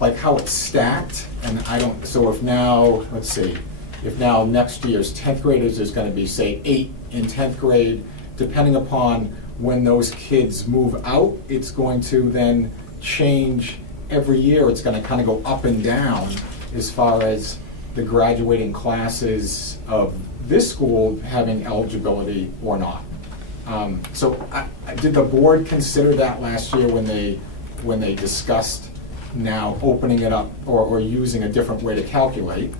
it's stacked, and so if now, let's see, if now next year's 10th graders is going to be, say, 8 in 10th grade, depending upon when those kids move out, it's going to then change every year. It's going to kind of go up and down as far as the graduating classes of this school having eligibility or not. So did the board consider that last year when they discussed now opening it up or using a different way to calculate?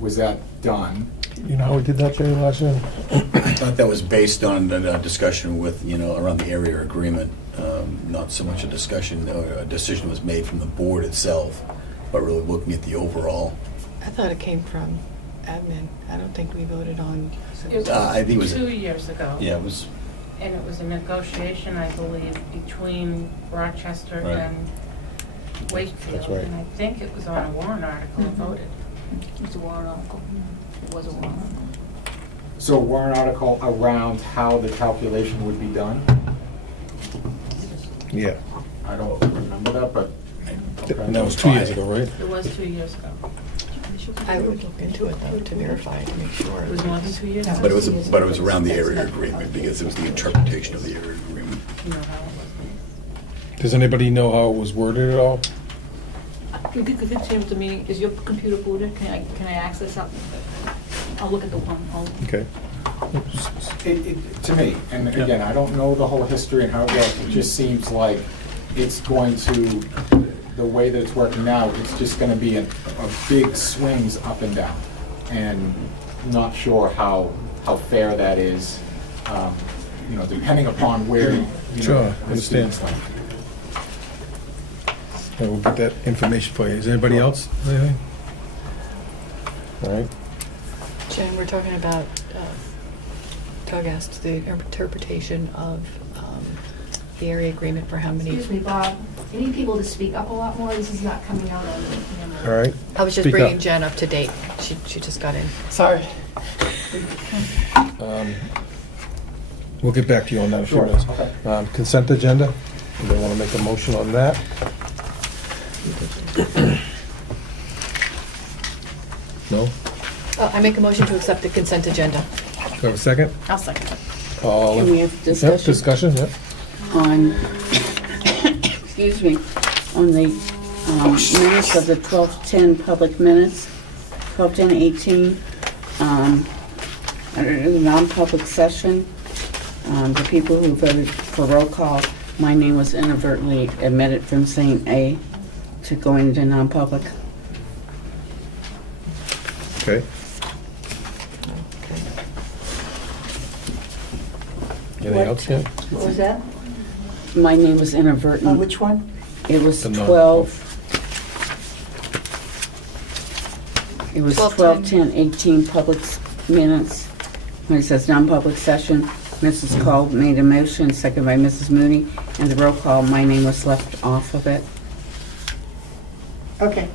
Was that done? You know how we did that, Jerry, last year? I thought that was based on the discussion with, around the area agreement. Not so much a discussion, or a decision was made from the board itself, but really looking at the overall. I thought it came from admin. I don't think we voted on. It was I think it was 2 years ago. Yeah, it was. And it was a negotiation, I believe, between Rochester Right. and Wakefield. That's right. And I think it was on a warrant article and voted. It's a warrant article. It was a warrant article. So a warrant article around how the calculation would be done? Yeah. I don't remember that, but. And that was 2 years ago, right? It was 2 years ago. I would look into it, though, to verify, to make sure. It was more than 2 years ago. But it was around the area agreement because it was the interpretation of the area agreement. You know how it was. Does anybody know how it was worded at all? You could continue with the meeting. Is your computer booted? Can I access that? I'll look at the one. Okay. To me, and again, I don't know the whole history and how it works, it just seems like it's going to, the way that it's working now, it's just gonna be a big swings up and down. And not sure how fair that is, depending upon where, Sure, the understand. students come. And we'll get that information for you. Is anybody else? Anything? All right. Jen, we're talking about, Doug asked the interpretation of the area agreement for how many. Excuse me, Bob. I need people to speak up a lot more. This is not coming out on the camera. All right. I was just Speak bringing up. Jen up to date. She just got in. Sorry. We'll get back to you on that in a few Sure, minutes. okay. Consent agenda. Do they want to make a motion on that? I make a motion to accept the consent agenda. Do I have a second? I'll second. All Can we have discussion? Yep, discussion, yep. On, excuse me, on the minutes of the 12:10 public minutes, 12:10:18, under the non-public session, the people who voted for roll call, my name was inadvertently omitted from saying A to go into non-public. Okay. Anything else yet? What was that? My name was inadvertent. Which one? It was The 12. It was 12:10. 12:10:18 public minutes. When it says non-public session, Mrs. Cole made a motion, seconded by Mrs. Mooney, and the roll call, my name was left off of it. Okay.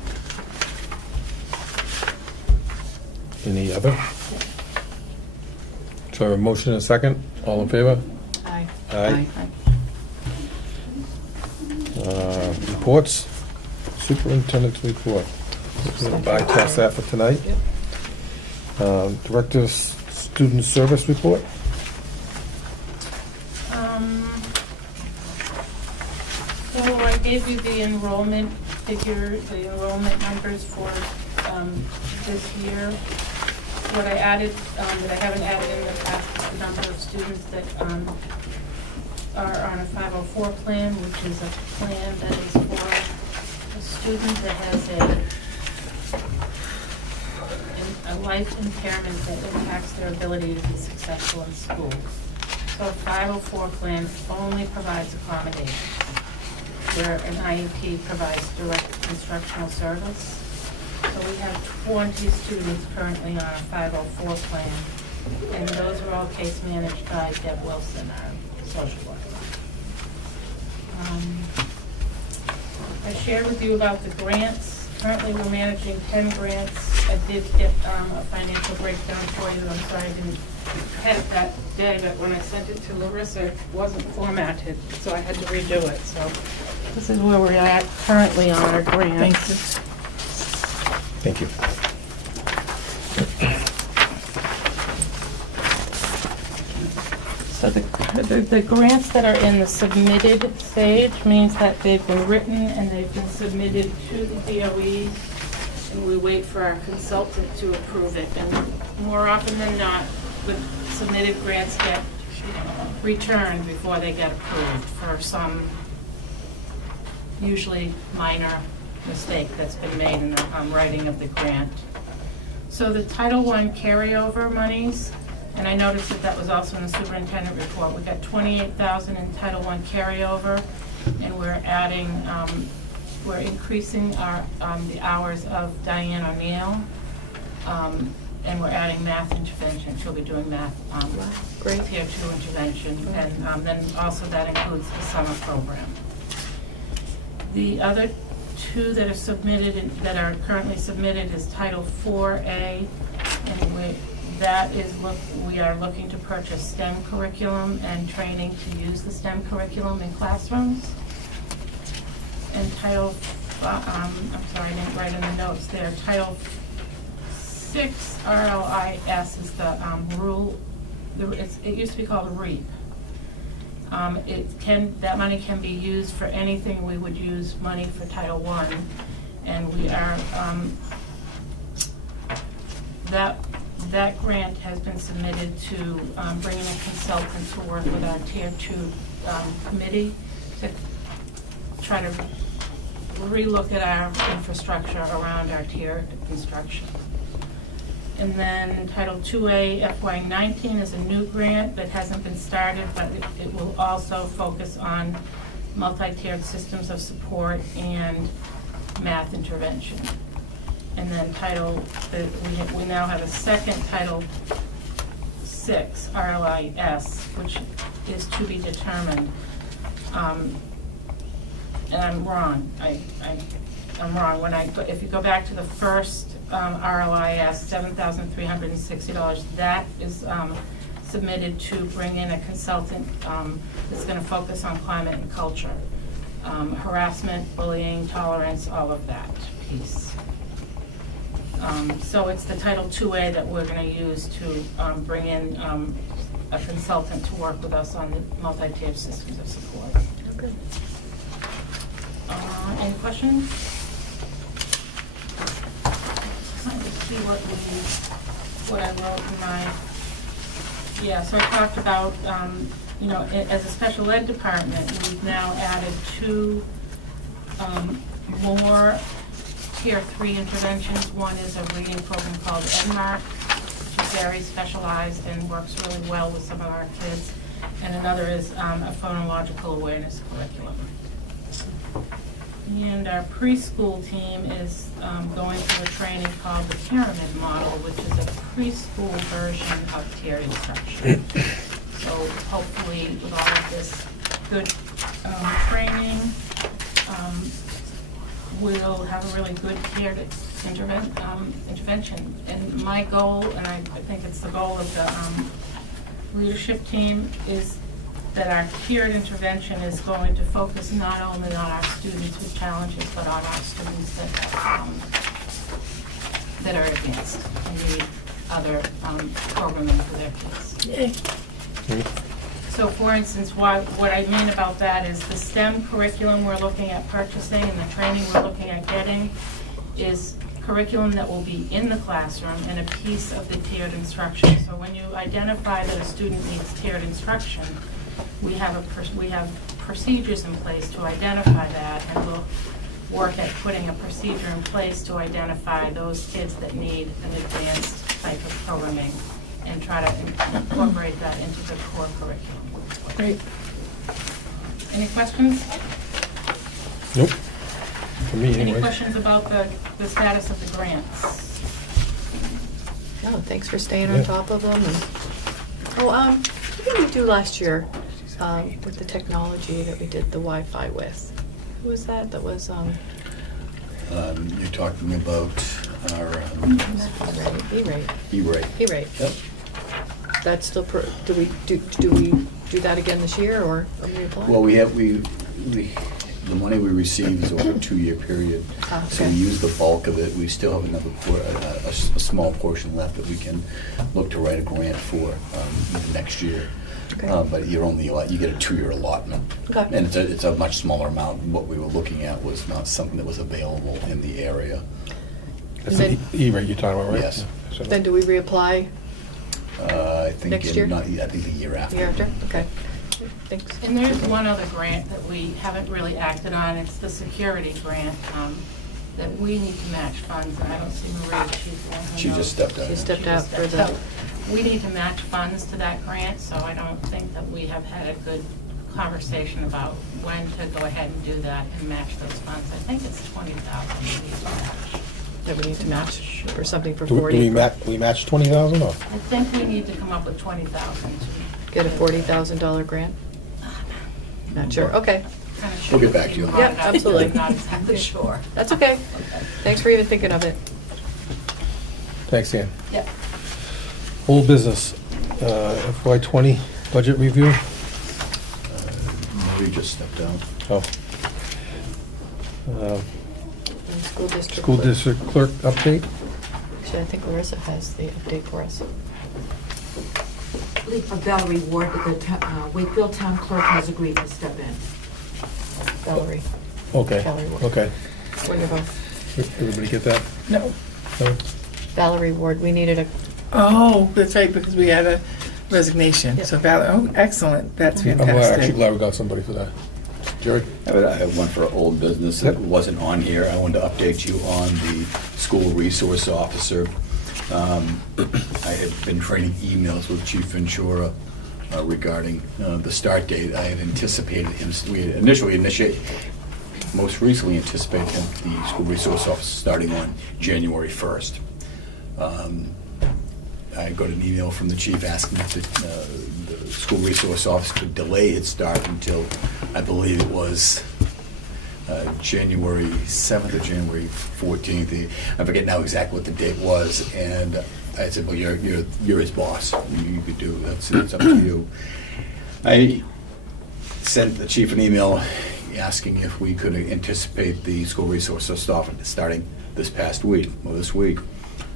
Any other? So I have a motion and a second. All in favor? Aye. Aye. Reports? Superintendent's report. We're gonna bypass that for tonight. Director's student service report? So I gave you the enrollment figure, the enrollment numbers for this year. What I added, that I haven't added in the past, is the number of students that are on a 504 plan, which is a plan that is for a student that has a life impairment that impacts their ability to be successful in school. So a 504 plan only provides accommodation, where an IEP provides direct instructional service. So we have 20 students currently on a 504 plan, and those are all case managed by Deb Wilson, our social worker. I shared with you about the grants. Currently, we're managing 10 grants. I did get a financial breakdown for you. I'm sorry I didn't have it that day, but when I sent it to Larissa, it wasn't formatted, so I had to redo it. So this is where we're at currently on our grants. Thank you. So the grants that are in the submitted stage means that they've been written and they've been submitted to the DOE, and we wait for our consultant to approve it. And more often than not, the submitted grants get returned before they get approved for some usually minor mistake that's been made in the writing of the grant. So the Title I carryover monies, and I noticed that that was also in the superintendent report. We got $28,000 in Title I carryover, and we're adding, we're increasing our the hours of Diane O'Neill, and we're adding math intervention. She'll be doing math, Great. Tier 2 intervention, and then also that includes the summer program. The other two that are submitted, that are currently submitted, is Title 4A, and we are looking to purchase STEM curriculum and training to use the STEM curriculum in classrooms. And Title, I'm sorry, I didn't write in the notes there, Title 6 RLIS is the rule, it used to be called REAP. That money can be used for anything we would use money for Title I, and we are, that grant has been submitted to bring in a consultant to work with our Tier 2 committee to try to relook at our infrastructure around our tier instruction. And then Title 2A FY19 is a new grant that hasn't been started, but it will also focus on multi-tiered systems of support and math intervention. And then we now have a second Title 6 RLIS, which is to be determined. And I'm wrong. I'm wrong. If you go back to the first RLIS, $7,360, that is submitted to bring in a consultant that's going to focus on climate and culture, harassment, bullying, tolerance, all of that piece. So it's the Title IIA that we're going to use to bring in a consultant to work with us on the multi-tiered systems of support. Okay. Any questions? Let me see what I wrote in my, so I talked about, as a special ed department, we've now added 2 more Tier 3 interventions. One is a reading program called EdMark, which is very specialized and works really well with some of our kids. And another is a phonological awareness curriculum. And our preschool team is going through a training called the Pyramid Model, which is a preschool version of tiered instruction. So hopefully with all of this good training, we'll have a really good tiered intervention. And my goal, and I think it's the goal of the leadership team, is that our tiered intervention is going to focus not only on our students with challenges, but on our students that are advanced and need other programming for their kids. Yay. So for instance, what I mean about that is the STEM curriculum we're looking at purchasing and the training we're looking at getting is curriculum that will be in the classroom and a piece of the tiered instruction. So when you identify that a student needs tiered instruction, we have procedures in place to identify that, and we'll work at putting a procedure in place to identify those kids that need an advanced type of programming and try to incorporate that into the core curriculum. Great. Any questions? Nope. For me, Any anyway. questions about the status of the grants? No, thanks for staying on Yeah. top of them. And, what did we do last year with the technology that we did the Wi-Fi with? Who was that? That was You're talking about our E-rate. E-rate. E-rate. Yep. That's still, do we do that again this year, or are we applying? Well, the money we received is over a 2-year period. Ah, So okay. we use the bulk of it. We still have another, a small portion left that we can look to write a grant for next year. Okay. But you get a 2-year allotment. Okay. And it's a much smaller amount. What we were looking at was not something that was available in the area. That's the E-rate you're talking about, right? Yes. So- Then do we reapply I think Next year? I think the year after. the year after? Okay. Thanks. And there's one other grant that we haven't really acted on. It's the security grant that we need to match funds. And I don't see Maria. She just stepped out. She stepped She out just for stepped the, out. We need to match funds to that grant, so I don't think that we have had a good conversation about when to go ahead and do that and match those funds. I think it's $20,000 we need to match. that we need to match for something for Do 40. we match 20,000 or? I think we need to come up with $20,000 to Get a $40,000 grant? Not sure. Okay. kind of. We'll get back to you on that. Yeah, absolutely. I'm not exactly sure. That's okay. Thanks for even thinking of it. Thanks, Ann. Yep. Old business, FY20 budget review. Marie just stepped out. Oh. And School district. School district clerk update. Actually, I think Larissa has the update for us. I believe Valerie Ward, the Wakefield Town Clerk, has agreed to step in. Valerie. Okay, Valerie Ward. okay. Wonderful. Everybody get that? No. No? Valerie Ward, we needed a, Oh, that's right, because we had a resignation. Yep. So oh, excellent. That's I'm actually fantastic. glad we got somebody for that. Jared? I have one for old business that wasn't on here. I wanted to update you on the school resource officer. I had been trading emails with Chief Ventura regarding the start date. I had anticipated him, we had most recently anticipated him, the school resource officer, starting on January 1st. I got an email from the chief asking if the school resource officer could delay its start until, I believe it was January 7th or January 14th. I forget now exactly what the date was, and I said, well, you're his boss. You could do, that's up to you. I sent the chief an email asking if we could anticipate the school resource officer starting this past week, or this week.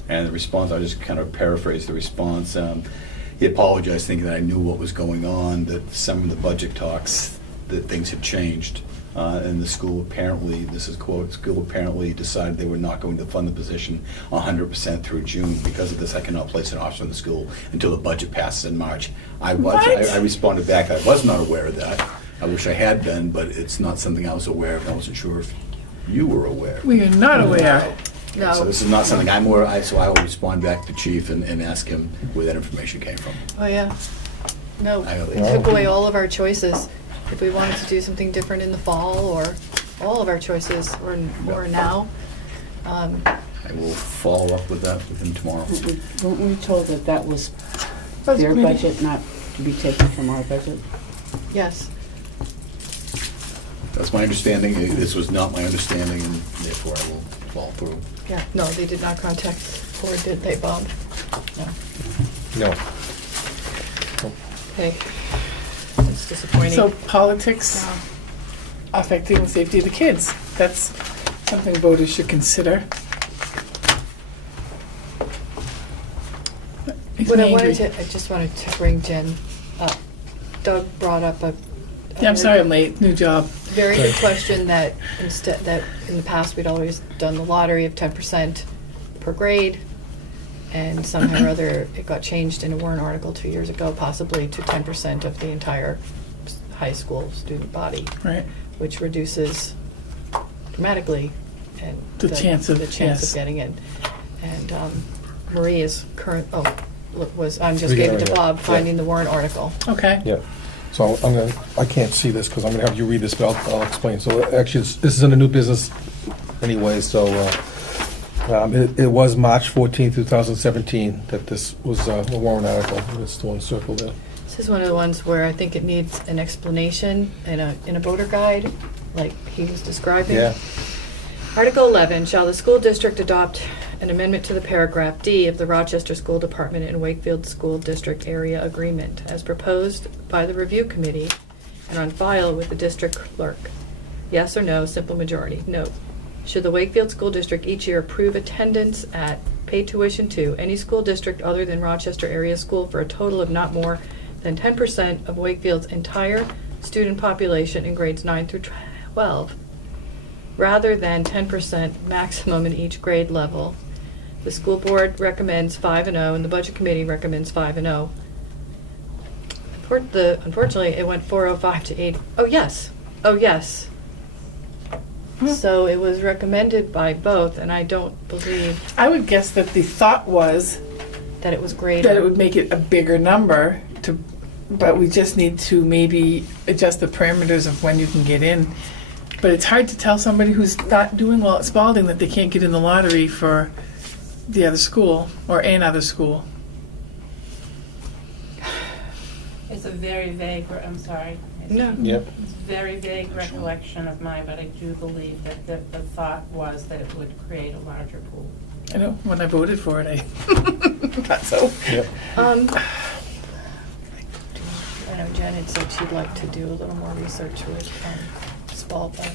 And the response, I'll just kind of paraphrase the response. He apologized, thinking that I knew what was going on, that some of the budget talks, that things had changed. And the school apparently, this is quote, school apparently decided they were not going to fund the position 100% through June. Because of this, I cannot place an officer in the school until the budget passes in March. I responded back, I was not aware of that. I wish I had been, but it's not something I was aware of. I wasn't sure if you were aware. We are not aware. No. So this is not something I'm aware of, so I will respond back to Chief and ask him where that information came from. Oh, yeah. No, I- it took away all of our choices. If we wanted to do something different in the fall, or all of our choices, or now. I will follow up with that with him tomorrow. Weren't we told that that was Budget their committee. budget, not to be taken from our budget? Yes. That's my understanding. This was not my understanding, and therefore I will follow through. Yeah. No, they did not contact, or did they, Bob? No. No. Okay. It's disappointing. So politics affecting the safety of the kids. That's something voters should consider. Makes What me I angry. I just wanted to bring Jen up. Doug brought up a Yeah, I'm sorry I'm late. New job. very good question that in the past we'd always done the lottery of 10% per grade, and somehow or other it got changed in a warrant article 2 years ago, possibly to 10% of the entire high school student body, Right. which reduces dramatically and The chance of- the chance yes. of getting in. And Marie is I'm just We gave got it it, to yeah. Bob, finding the warrant article. Okay. Yeah. So I can't see this because I'm gonna have you read this, but I'll explain. So actually, this is in a new business anyway, so it was March 14, 2017 that this was a warrant article. It's the one circled there. This is one of the ones where I think it needs an explanation in a voter guide, like he was describing. Yeah. Article 11, shall the school district adopt an amendment to the paragraph D of the Rochester School Department and Wakefield School District Area Agreement as proposed by the review committee and on file with the district clerk? Yes or no, simple majority. No. Should the Wakefield School District each year approve attendance at, pay tuition to, any school district other than Rochester Area School for a total of not more than 10% of Wakefield's entire student population in grades 9 through 12, rather than 10% maximum in each grade level? The school board recommends 5 and 0, and the budget committee recommends 5 and 0. Unfortunately, it went 405 to 8. Oh, yes. Oh, yes. So it was recommended by both, and I don't believe I would guess that the thought was that it was greater. that it would make it a bigger number, but we just need to maybe adjust the parameters of when you can get in. But it's hard to tell somebody who's not doing well at Spalding that they can't get in the lottery for the other school or another school. It's a very vague, I'm sorry. No. Yep. It's a very vague recollection of mine, but I do believe that the thought was that it would create a larger pool. I know, when I voted for it, I thought so. Yep. I know Jen had said she'd like to do a little more research with Spalding.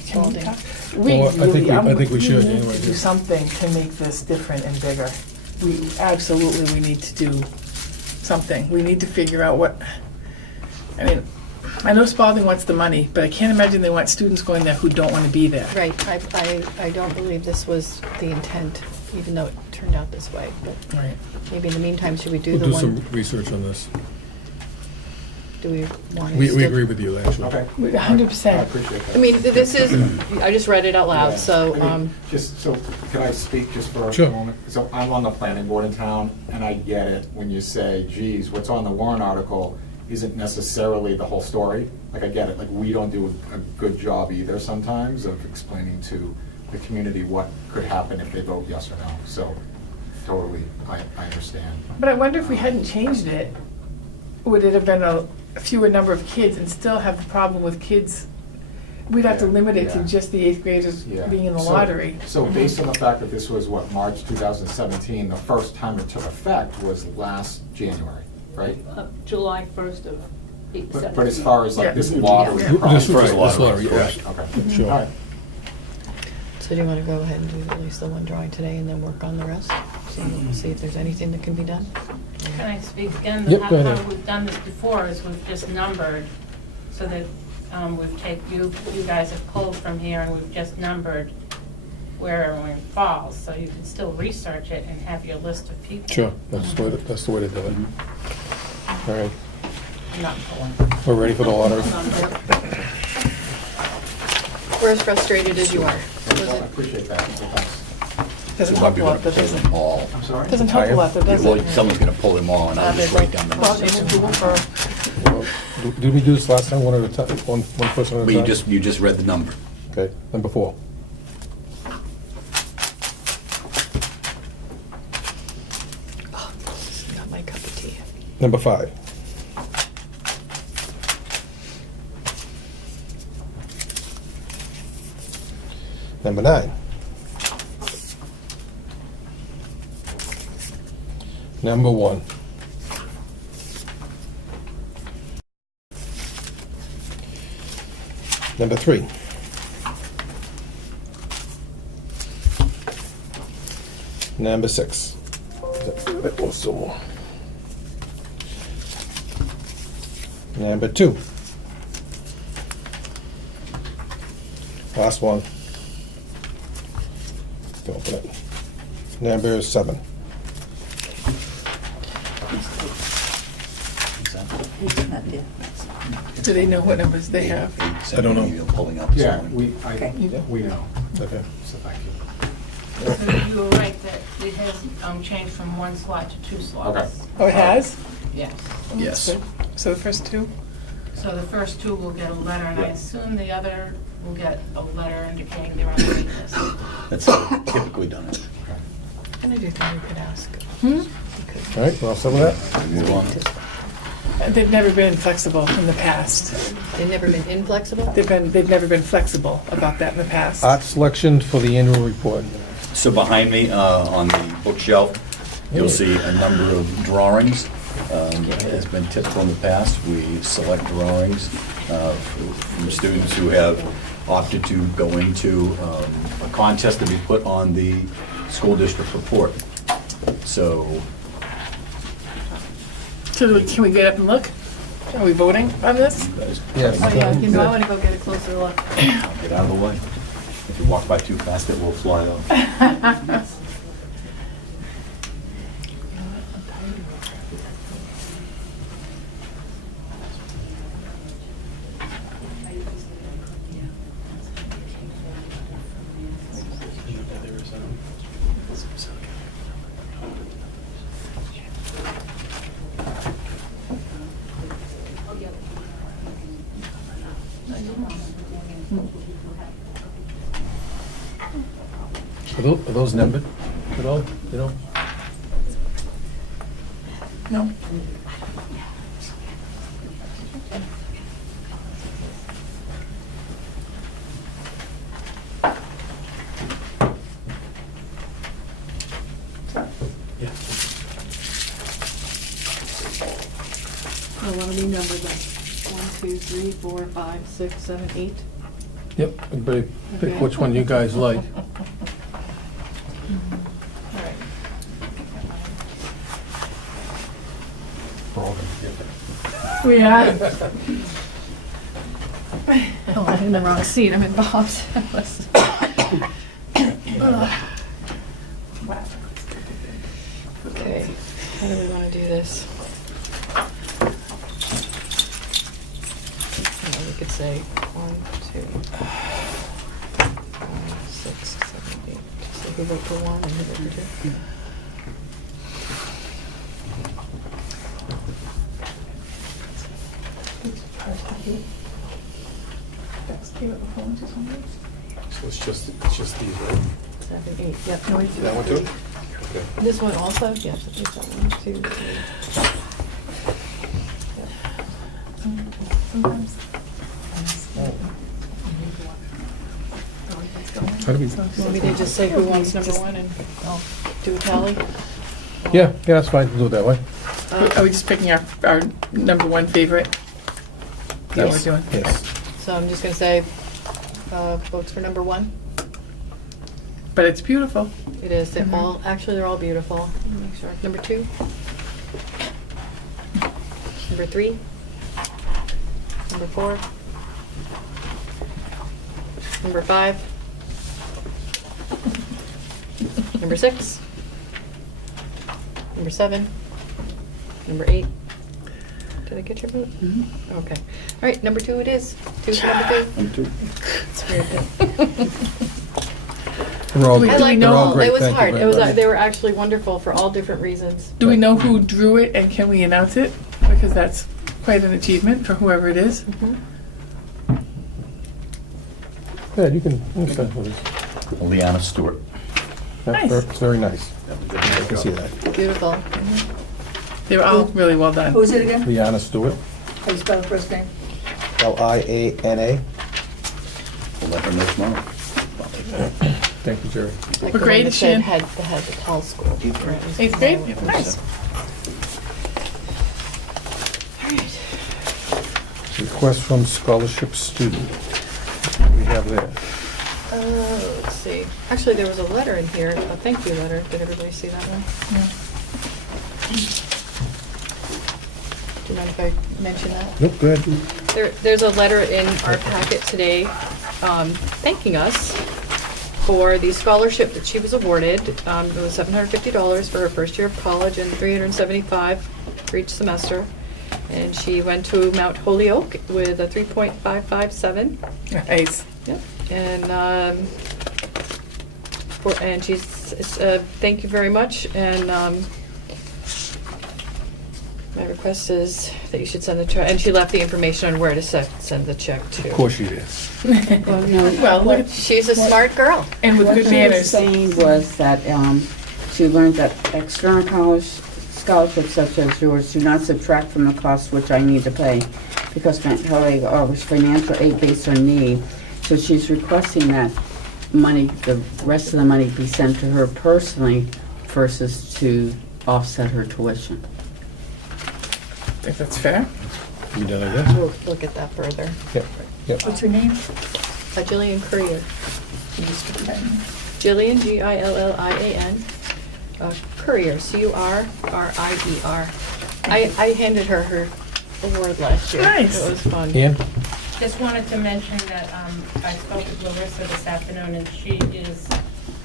Well, I think we should need anyway, to do yeah. something to make this different and bigger. We need to do something. We need to figure out what, I mean, I know Spalding wants the money, but I can't imagine they want students going there who don't want to be there. Right, I don't believe this was the intent, even though it turned out this way. But Right. maybe in the meantime, should we do We'll the do one? some research on this. Do we want? We agree with you, actually. Okay. 100%. I appreciate that. I mean, this is, I just read it out loud, Yeah. so, I mean, just, so, can I speak just for Sure. a moment? So I'm on the planning board in town, and I get it when you say, geez, what's on the warrant article isn't necessarily the whole story. Like, I get it, like, we don't do a good job either sometimes of explaining to the community what could happen if they vote yes or no. So, totally, I understand. But I wonder if we hadn't changed it, would it have been a fewer number of kids and still have the problem with kids? We'd have to Yeah, limit it to yeah. just the 8th graders Yeah. being in the So- lottery. So based on the fact that this was, what, March 2017, the first time it took effect was last January, right? July 1st of 8 But as far as Yeah. like this lottery Yeah. This process. right, a lot this of lottery, correct. yeah. Okay, Sure. all right. so do you want to go ahead and do at least the one drawing today and then work on the rest? see if there's anything that can be done. Can I speak again? Yep, go ahead. How we've done this before is we've just numbered, so that you guys have pulled from here and we've just numbered where everyone falls, so you can still research it and have your list of people. Sure, that's the way to do it. All right, I'm not pulling. we're ready for the lottery. We're as frustrated as you are. I appreciate that. Thanks. Doesn't You help might be a able lot, to though, pull does it? them all. I'm sorry? Doesn't help a lot, though, does Well, it? someone's gonna pull them all, and I'll just write down the Well, numbers. just Google for, Well, did we do this last time, one at a time, one person at a But time? you just read the number. Okay, number 4. Oh, this is not my cup of tea. Number 5. Number 9. Number 1. Number 3. Number 6. One still more. Number 2. Last one. Open it. Number 7. do they know what numbers they have? I don't know. You're pulling up this Yeah, morning. we know, Okay. so thank you. So you were right that it has changed from 1 slot to 2 slots. Okay. Oh, it has? Yes. Yes. Good. So the first 2? So the first 2 will get a letter, and I Yeah. assume the other will get a letter indicating they're on the wait list. That's how we've typically done it. And I do think we could ask. All right, well, some of that? Move on. They've never been flexible in the past. They've never been inflexible? They've never been flexible about that in the past. Art selection for the annual report. So behind me, on the bookshelf, you'll see a number of drawings. It's been typical in the past. We select drawings from students who have opted to go into a contest to be put on the school district report. So So can we get up and look? Are we voting on this? Yes. Oh, yeah, you might want to go get a closer look. get out of the way. If you walk by too fast, it will fly off. Are those numbered at all, you know? No. I want to be numbered then. 1, 2, 3, 4, 5, 6, 7, 8. Yep, everybody pick Okay. which one you guys like. All right. We're all gonna be different. We are. Oh, I'm in the wrong seat. I'm in Bob's. Okay, how do we want to do this? We could say 1, 2, 5, 6, 7, 8. So who vote for 1 and who vote for 2? So it's just these, right? 7, 8. Yep. No, it's That one too? Okay. This one also? Yes, I think that 1, 2, 3. Sometimes. How do we? You want me to just say who wants number 1 and I'll do a tally? Yeah, that's fine, do it that way. Are we just picking our number 1 favorite? Is that what we're Yes. doing? Yes. So I'm just going to say votes for number 1. But it's beautiful. It is. They're all, actually, they're all beautiful. Let me make sure. Number 2. Number 3. Number 4. Number 5. Number 6. Number 7. Number 8. Did I get your vote? Mhm. Okay. All right, number 2 it is. 2 for number 2. I'm too. It's weird. They're all, Do we I like know- them they're all all. great. It was Thank you hard. very It was. much. They were actually wonderful for all different reasons. Do we know who drew it, and can we announce it? Because that's quite an achievement for whoever it is. Yeah, you can start with this. Leanna Stewart. Nice. It's very nice. I can see that. Beautiful. They were all really well done. Who's it again? Liana Stewart, How you spell the first name? Liana. We'll let her know tomorrow. Thank you, Jerry. Like What the grade one is that she in? Had the tall school. 8th grade? Nice. Request from scholarship student. We have there. Let's see. Actually, there was a letter in here, a thank you letter. Did everybody see that one? Do you mind if I mention that? Nope, go ahead. There's a letter in our packet today thanking us for the scholarship that she was awarded. It was $750 for her first year of college and $375 for each semester. And she went to Mount Holyoke with a 3.557. Nice. Yep. And she's thank you very much. And my request is that you should send the check. And she left the information on where to send the check to. Of course you did. Well, no, Well, look at, She's a smart girl. and with what good she was manners. saying was that she learned that external college scholarships such as yours do not subtract from the cost which I need to pay because Mount Holyoke offers financial aid based on need. So she's requesting that money, the rest of the money, be sent to her personally versus to offset her tuition. I think that's fair. You done it yet? We'll look at that further. Yep, yep. What's her name? Jillian Courier. Jillian, Gillian. Courier, Currier. I handed her award last year. Nice. It was fun. Ian? Just wanted to mention that I spoke with Larissa this afternoon, and she is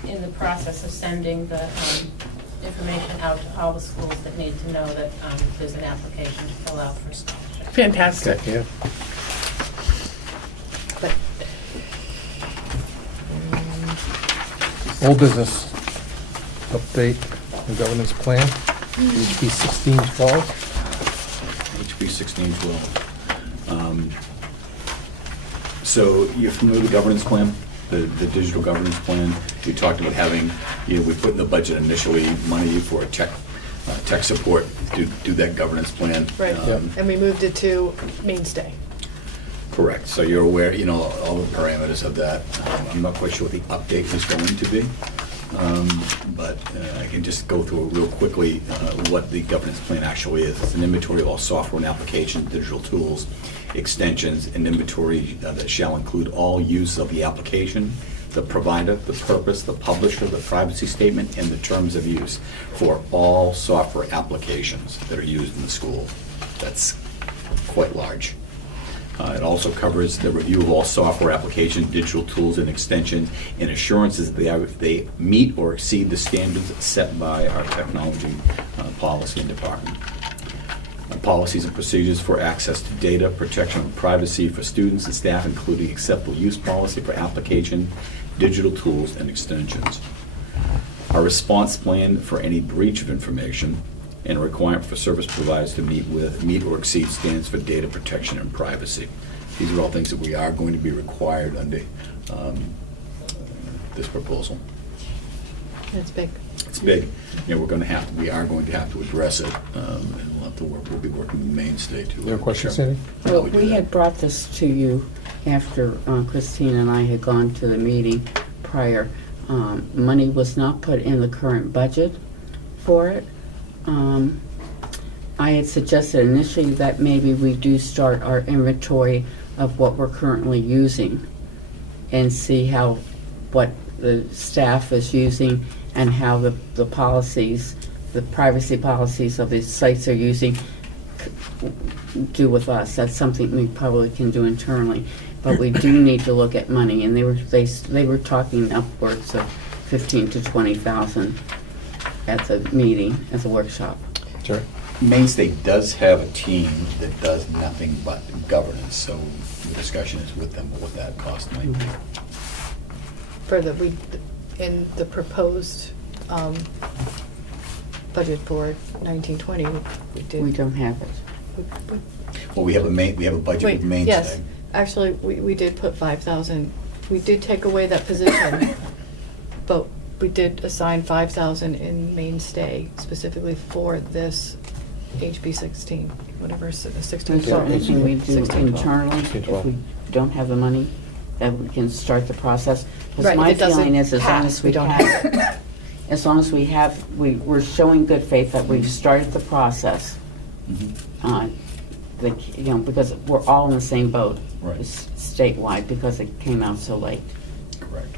in the process of sending the information out to all the schools that need to know that there's an application to fill out for scholarship. Fantastic. Yeah. But, Old business. Update and governance plan. HB 1612. HB 1612. So you're familiar with the governance plan, the digital governance plan? We talked about having, we put in the budget initially money for tech support to do that governance plan. right. Yep. And we moved it to Mainstay. Correct. So you're aware, all the parameters of that. I'm not quite sure what the update is going to be. But I can just go through real quickly what the governance plan actually is. It's an inventory of all software and applications, digital tools, extensions, and inventory that shall include all use of the application, the provider, the purpose, the publisher, the privacy statement, and the terms of use for all software applications that are used in the school. That's quite large. It also covers the review of all software applications, digital tools, and extensions, and assurances that they meet or exceed the standards set by our technology policy and department. Policies and procedures for access to data, protection of privacy for students and staff, including acceptable use policy for application, digital tools, and extensions. Our response plan for any breach of information, and a requirement for service providers to meet or exceed standards for data protection and privacy. These are all things that we are going to be required under this proposal. It's big. It's big. We are going to have to address it, and we'll have to work. We'll be working with Mainstay to. Your question, Sandy? Well, we had brought this to you after Christine and I had gone to the meeting prior. Money was not put in the current budget for it. I had suggested initially that maybe we do start our inventory of what we're currently using and see what the staff is using and how the policies, the privacy policies of these sites are using do with us. That's something we probably can do internally. But we do need to look at money, and they were talking upwards of 15 to 20,000 at the meeting, at the workshop. Sure. Mainstay does have a team that does nothing but governance, so the discussion is with them what that cost might be. For in the proposed budget for 1920, we did. We don't have it. Well, we have a budget Wait, with Mainstay. yes, actually, we did put 5,000, we did take away that position, but we did assign 5,000 in mainstay specifically for this HB 16, whatever, 16, Is there 12. anything we do 16, 12. internally if we don't have the money, that we can start the process? Because Right, my if it doesn't feeling is as long pass, as we we don't have it, as long as we're showing good faith that we've started the process, because we're all in the same boat, Right. statewide, because it came out so late. Correct.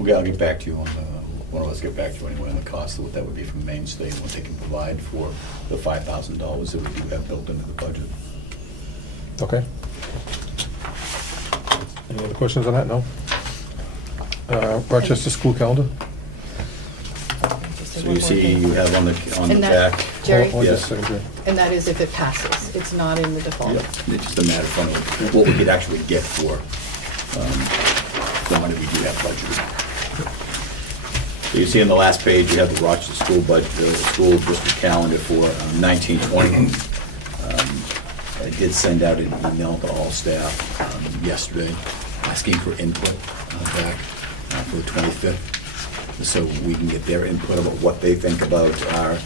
Okay, I'll get back to you on one of us get back to you anyway on the cost of what that would be from Mainstay and what they can provide for the $5,000 that we do have built into the budget. Okay. Any other questions on that? No? Rochester school calendar? So you see, you have on the And that- back. Jerry? Hold on Yes. just a second, Jerry. And that is if it passes, it's not in the default. Yep, it's just a matter of what we could actually get for the money we do have budgeted. So you see on the last page, you have the Rochester school budget, the school district calendar for 1920. I did send out an email to all staff yesterday asking for input back for the 25th, so we can get their input about what they think about our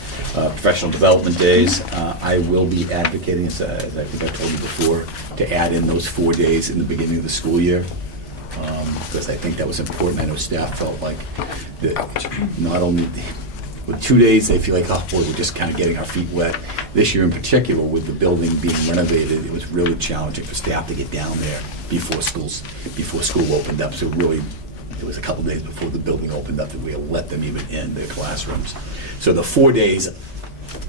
professional development days. I will be advocating, as I think I told you before, to add in those 4 days in the beginning of the school year, because I think that was important. I know staff felt like that not only with 2 days, they feel like, oh boy, we're just kind of getting our feet wet. This year in particular, with the building being renovated, it was really challenging for staff to get down there before school opened up. So really, it was a couple days before the building opened up that we let them even in their classrooms. So the 4 days,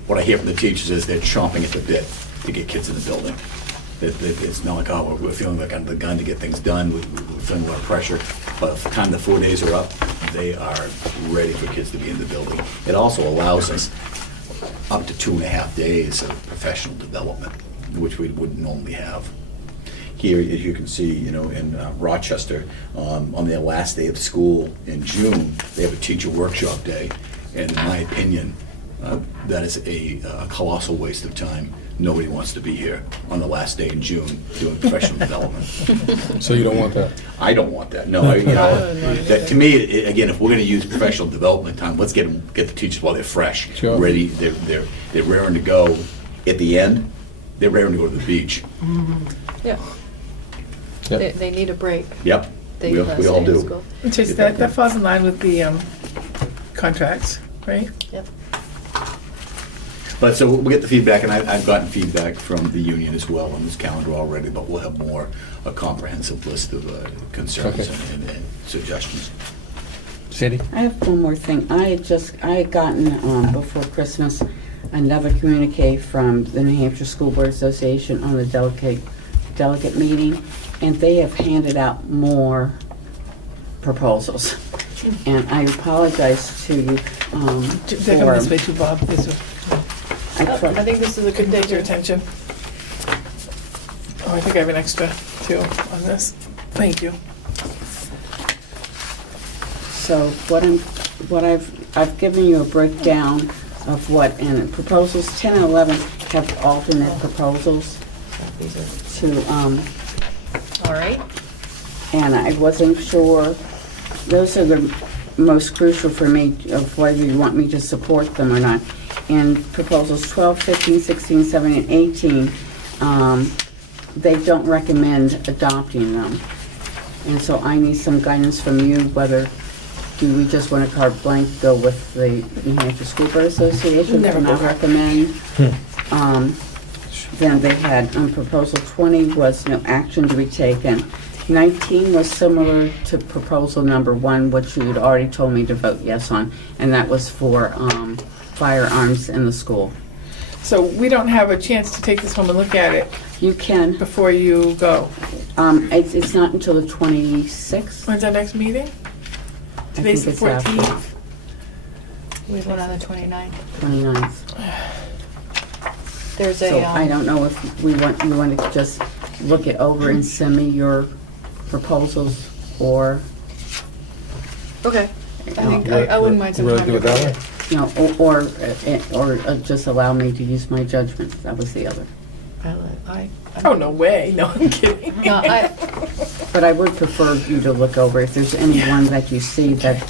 what I hear from the teachers is they're chomping at the bit to get kids in the building. It's not like, oh, we're feeling like under the gun to get things done, we're feeling a lot of pressure. But by the time the 4 days are up, they are ready for kids to be in the building. It also allows us up to 2.5 days of professional development, which we wouldn't normally have. Here, as you can see, in Rochester, on their last day of school in June, they have a teacher workshop day. And in my opinion, that is a colossal waste of time. Nobody wants to be here on the last day in June doing professional development. So you don't want that? I don't want that. No, that, to me, again, if we're going to use professional development time, let's get the teachers while they're fresh, Sure. ready. They're raring to go. At the end, they're raring to go to the beach. Yeah. Yep. They need a break. Yep, They we stay all in do. school. It's just that falls in line with the contracts, right? Yep. But so we'll get the feedback, and I've gotten feedback from the union as well on this calendar already, but we'll have a comprehensive list of concerns Okay. and suggestions. Sandy? I have one more thing. I had gotten, before Christmas, another communique from the New Hampshire School Board Association on the delegate meeting, and they have handed out more proposals. And I apologize to you They're coming this way too, Bob. This way. I think this is a good day Get your to attention. Oh, I think I have an extra too on this. Thank you. So I've given you a breakdown of what, and proposals 10 and 11 have alternate proposals to, All right. and I wasn't sure, those are the most crucial for me of whether you want me to support them or not. And proposals 12, 15, 16, 17, and 18, they don't recommend adopting them. And so I need some guidance from you, whether do we just want to carte blank go with the New Hampshire School Board Association? Never Do not go. recommend. Then they had, proposal 20 was no action to be taken. 19 was similar to proposal number 1, which you had already told me to vote yes on, and that was for firearms in the school. So we don't have a chance to take this home and look at it You can. before you go. It's not until the 26th. When's our next meeting? Today's the it's after. 14th. We have one on the 29th. 29th. There's So a, I don't know if you want to just look it over and send me your proposals, or, okay. I think, I wouldn't mind some You time wanna do to it that read way? it. you know, or just allow me to use my judgment. That was the other. Oh, no way. No, I'm kidding. No, But I would prefer you to look over if there's any one that you see that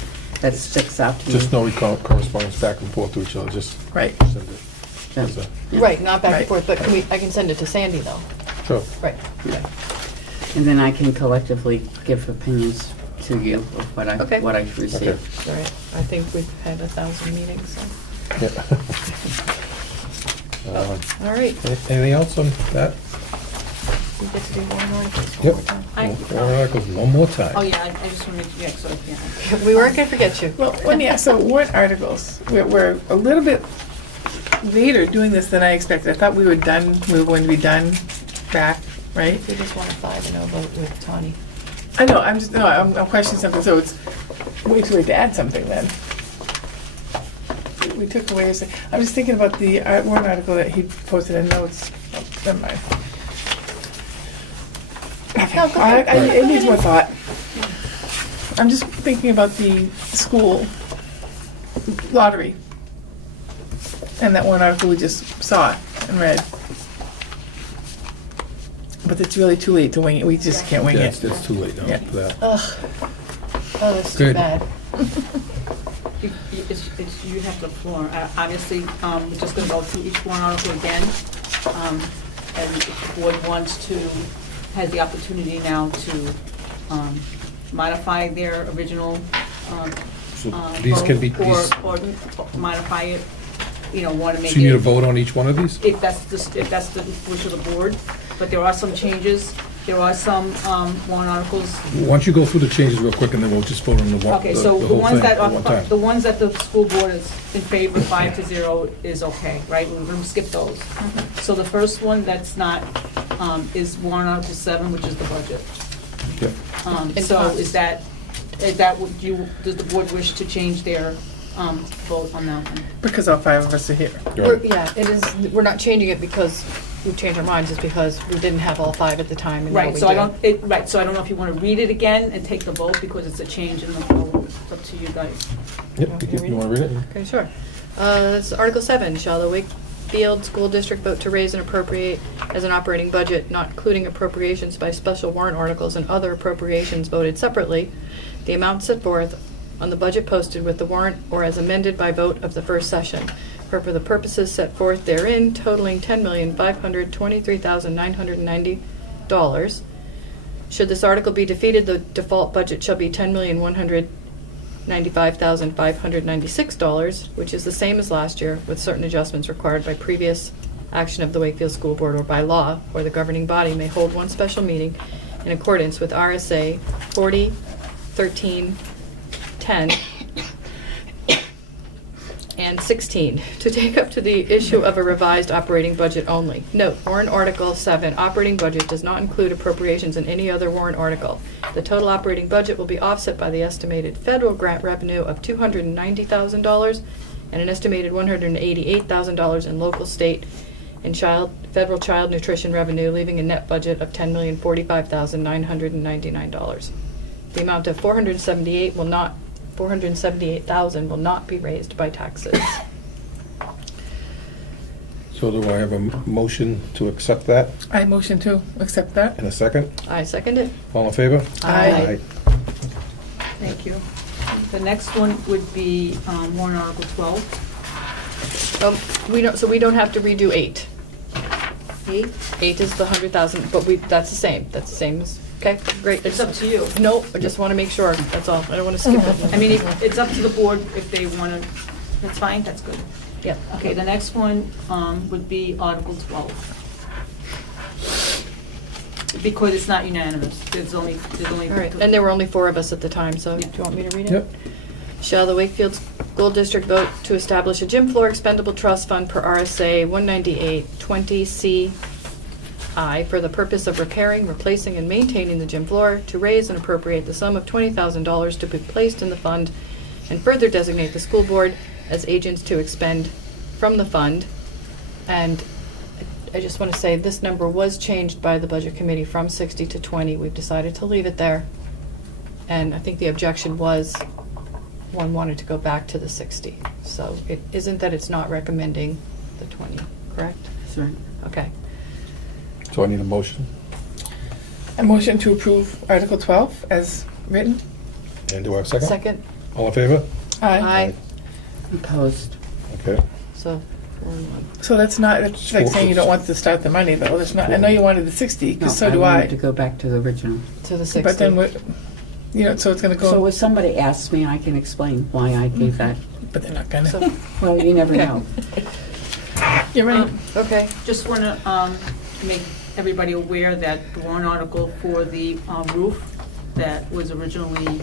sticks out to you. Just no correspondence back and forth to each other, just Right. send it. Yeah. As a- Yeah. right, not back and Right. forth, but I can send it to Sandy though. Sure. Right. And then I can collectively give opinions to you of what Okay. I've received. Okay. All right. I think we've had 1,000 meetings, so. Yeah. All right. Anything else on that? We get to do one article one Yep. more time. Warrant articles one more time. Oh, yeah, I just want to make, yeah, so, yeah. We weren't gonna forget you. Well, so warrant articles, we're a little bit later doing this than I expected. I thought we were going to be done back, right? We just want a 5-0 vote with Tawny. I know, I'm questioning something, so it's way too late to add something then. We took away, I'm just thinking about the warrant article that he posted in notes. Oh, never mind. Okay, No, go ahead. it needs more thought. I'm just thinking about the school lottery. And that one article we just saw and read. But it's really too late to wing it. We just can't wing Yeah, it. it's too late now Yeah. for that. Ugh. Oh, that's too Good. bad. You have the floor. Obviously, we're just going to go through each one article again. And if the board wants to, has the opportunity now to modify their original So these can be, vote, or modify it, want to make so you need a it, vote on each one of these? if that's the wish of the board. But there are some changes. There are some warrant articles. Why don't you go through the changes real quick, and then we'll just vote on the one, Okay, the so the the whole ones thing that at one time. the ones that the school board is in favor, 5-0, is okay, right? We're going to skip those. So the first one that's not is warrant article 7, which is the budget. Yep. So is that does the board wish to change their vote on that one? Because all 5 of us are here. Yeah, it is, we're not changing it because we've changed our minds, it's because we didn't have all 5 at the time and now we Right, do. so I don't know if you want to read it again and take the vote because it's a change in the vote. It's up to you guys. Yep, you want to read it? Okay, sure. That's Article 7. Shall the Wakefield School District vote to raise and appropriate as an operating budget, not including appropriations by special warrant articles and other appropriations voted separately, the amount set forth on the budget posted with the warrant or as amended by vote of the first session, for the purposes set forth therein, totaling $10,523,990. Should this article be defeated, the default budget shall be $10,195,596, which is the same as last year, with certain adjustments required by previous action of the Wakefield School Board or by law, or the governing body may hold one special meeting in accordance with RSA 40.13.10 and 16 to take up to the issue of a revised operating budget only. Note, warrant article 7, operating budget does not include appropriations in any other warrant article. The total operating budget will be offset by the estimated federal grant revenue of $290,000 and an estimated $188,000 in local, state, and federal child nutrition revenue, leaving a net budget of $10,045,999. The amount of $478,000 will not be raised by taxes. So do I have a motion to accept that I motion to accept that. in a second? I second it. All in favor? Aye. Thank you. The next one would be warrant article 12. We don't have to redo 8. 8? 8 is the 100,000, but that's the same. That's the same as, okay, great. It's up to you. Nope, I just want to make sure, that's all. I don't want to skip it. I mean, it's up to the board if they want to, that's fine, that's good. Yeah. Okay, the next one would be Article 12. Because it's not unanimous. There's only. All right, and there were only 4 of us at the time, so do you want me to read it? Yep. Shall the Wakefield School District vote to establish a gym floor expendable trust fund per RSA 198-20CI for the purpose of repairing, replacing, and maintaining the gym floor, to raise and appropriate the sum of $20,000 to be placed in the fund, and further designate the school board as agents to expend from the fund. And I just want to say, this number was changed by the Budget Committee from 60 to 20. We've decided to leave it there. And I think the objection was, one wanted to go back to the 60. So it isn't that it's not recommending the 20, correct? That's right. Okay. So I need a motion. A motion to approve Article 12 as written. And do I have a second? Second? All in favor? Aye. Opposed. Okay. So, 4 and 1. So that's like saying you don't want to start the money, though. That's not, I know you wanted the 60, because so do wanted to go back to the original. To the 60. But then what, so it's gonna So go, if somebody asks me, I can explain why I gave that. but they're not gonna. So, Well, you never Okay. know. You're right. okay. Just want to make everybody aware that the warrant article for the roof that was originally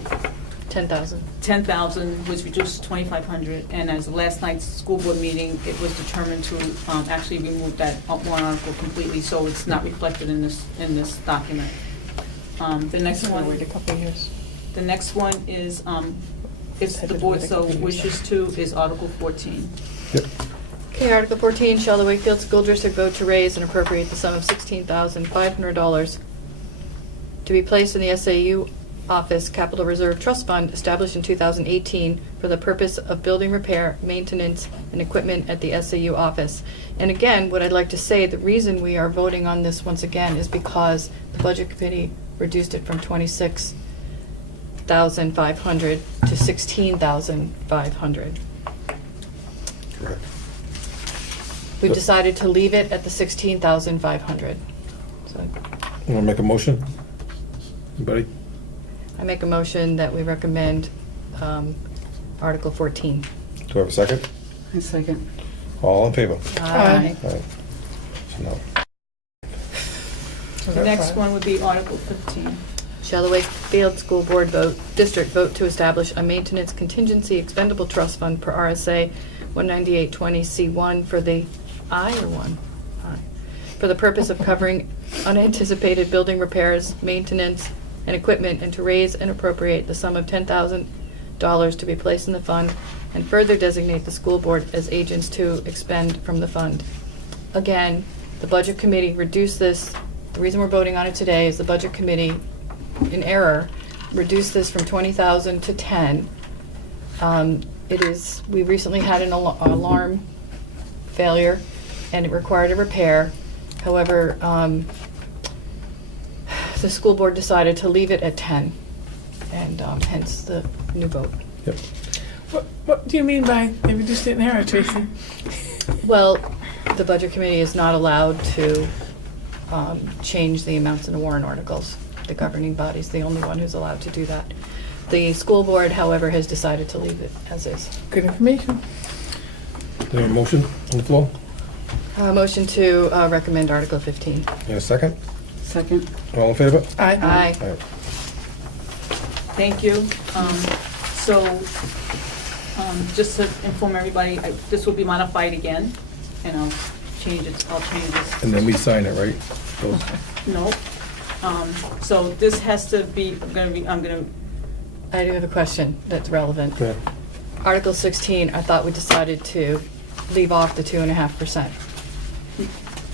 10,000. 10,000 was reduced to 2,500, and as last night's school board meeting, it was determined to actually remove that warrant article completely, so it's not reflected in this document. The next I'm gonna one. wait a couple of years. The next one is, if the board so wishes to, is Article 14. Yep. Okay, Article 14, shall the Wakefield School District vote to raise and appropriate the sum of $16,500 to be placed in the SAU Office Capital Reserve Trust Fund established in 2018 for the purpose of building repair, maintenance, and equipment at the SAU office. And again, what I'd like to say, the reason we are voting on this once again is because the Budget Committee reduced it from $26,500 to $16,500. Correct. We decided to leave it at the $16,500. So You want to make a motion? Anybody? I make a motion that we recommend Article 14. Do I have a second? A second. All in favor? Aye. All right. So now, So The that's next fine. one would be Article 15. Shall the Wakefield School Board District vote to establish a maintenance contingency expendable trust fund per RSA 198-20C1 for the for the purpose of covering unanticipated building repairs, maintenance, and equipment, and to raise and appropriate the sum of $10,000 to be placed in the fund, and further designate the school board as agents to expend from the fund. Again, the Budget Committee reduced this. The reason we're voting on it today is the Budget Committee, in error, reduced this from 20,000 to 10. We recently had an alarm failure, and it required a repair. However, the school board decided to leave it at 10, and hence the new vote. yep. What do you mean by they reduced it in error, Tracy? Well, the Budget Committee is not allowed to change the amounts in the warrant articles. The governing body's the only one who's allowed to do that. The school board, however, has decided to leave it as is. Good information. Do you have a motion on the floor? Motion to recommend Article 15. And a second? Second. All in favor? Aye. Aye. All right. Thank you. Just to inform everybody, this will be modified again, and I'll change it. And then we sign it, right? Those- No. So this has to be, I do have a question that's relevant. Go ahead. Article 16, I thought we decided to leave off the 2.5%.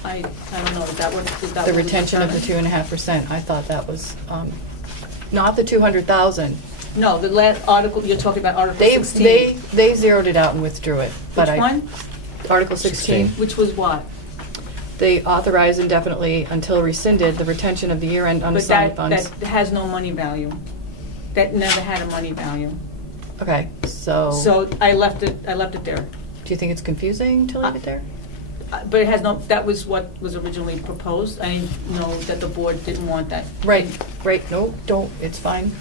I don't know, is that what was The retention of the determined? 2.5%, I thought that was, not the 200,000. No, the last article, you're talking about Article 16. They zeroed it out and withdrew it. But Which one? Article 16. Which was what? They authorize indefinitely until rescinded the retention of the year-end unassigned But funds. that has no money value. That never had a money value. Okay, so, So I left it there. do you think it's confusing to leave it there? But it has no, that was what was originally proposed. I didn't know that the board didn't want that. Right, no, don't, it's fine.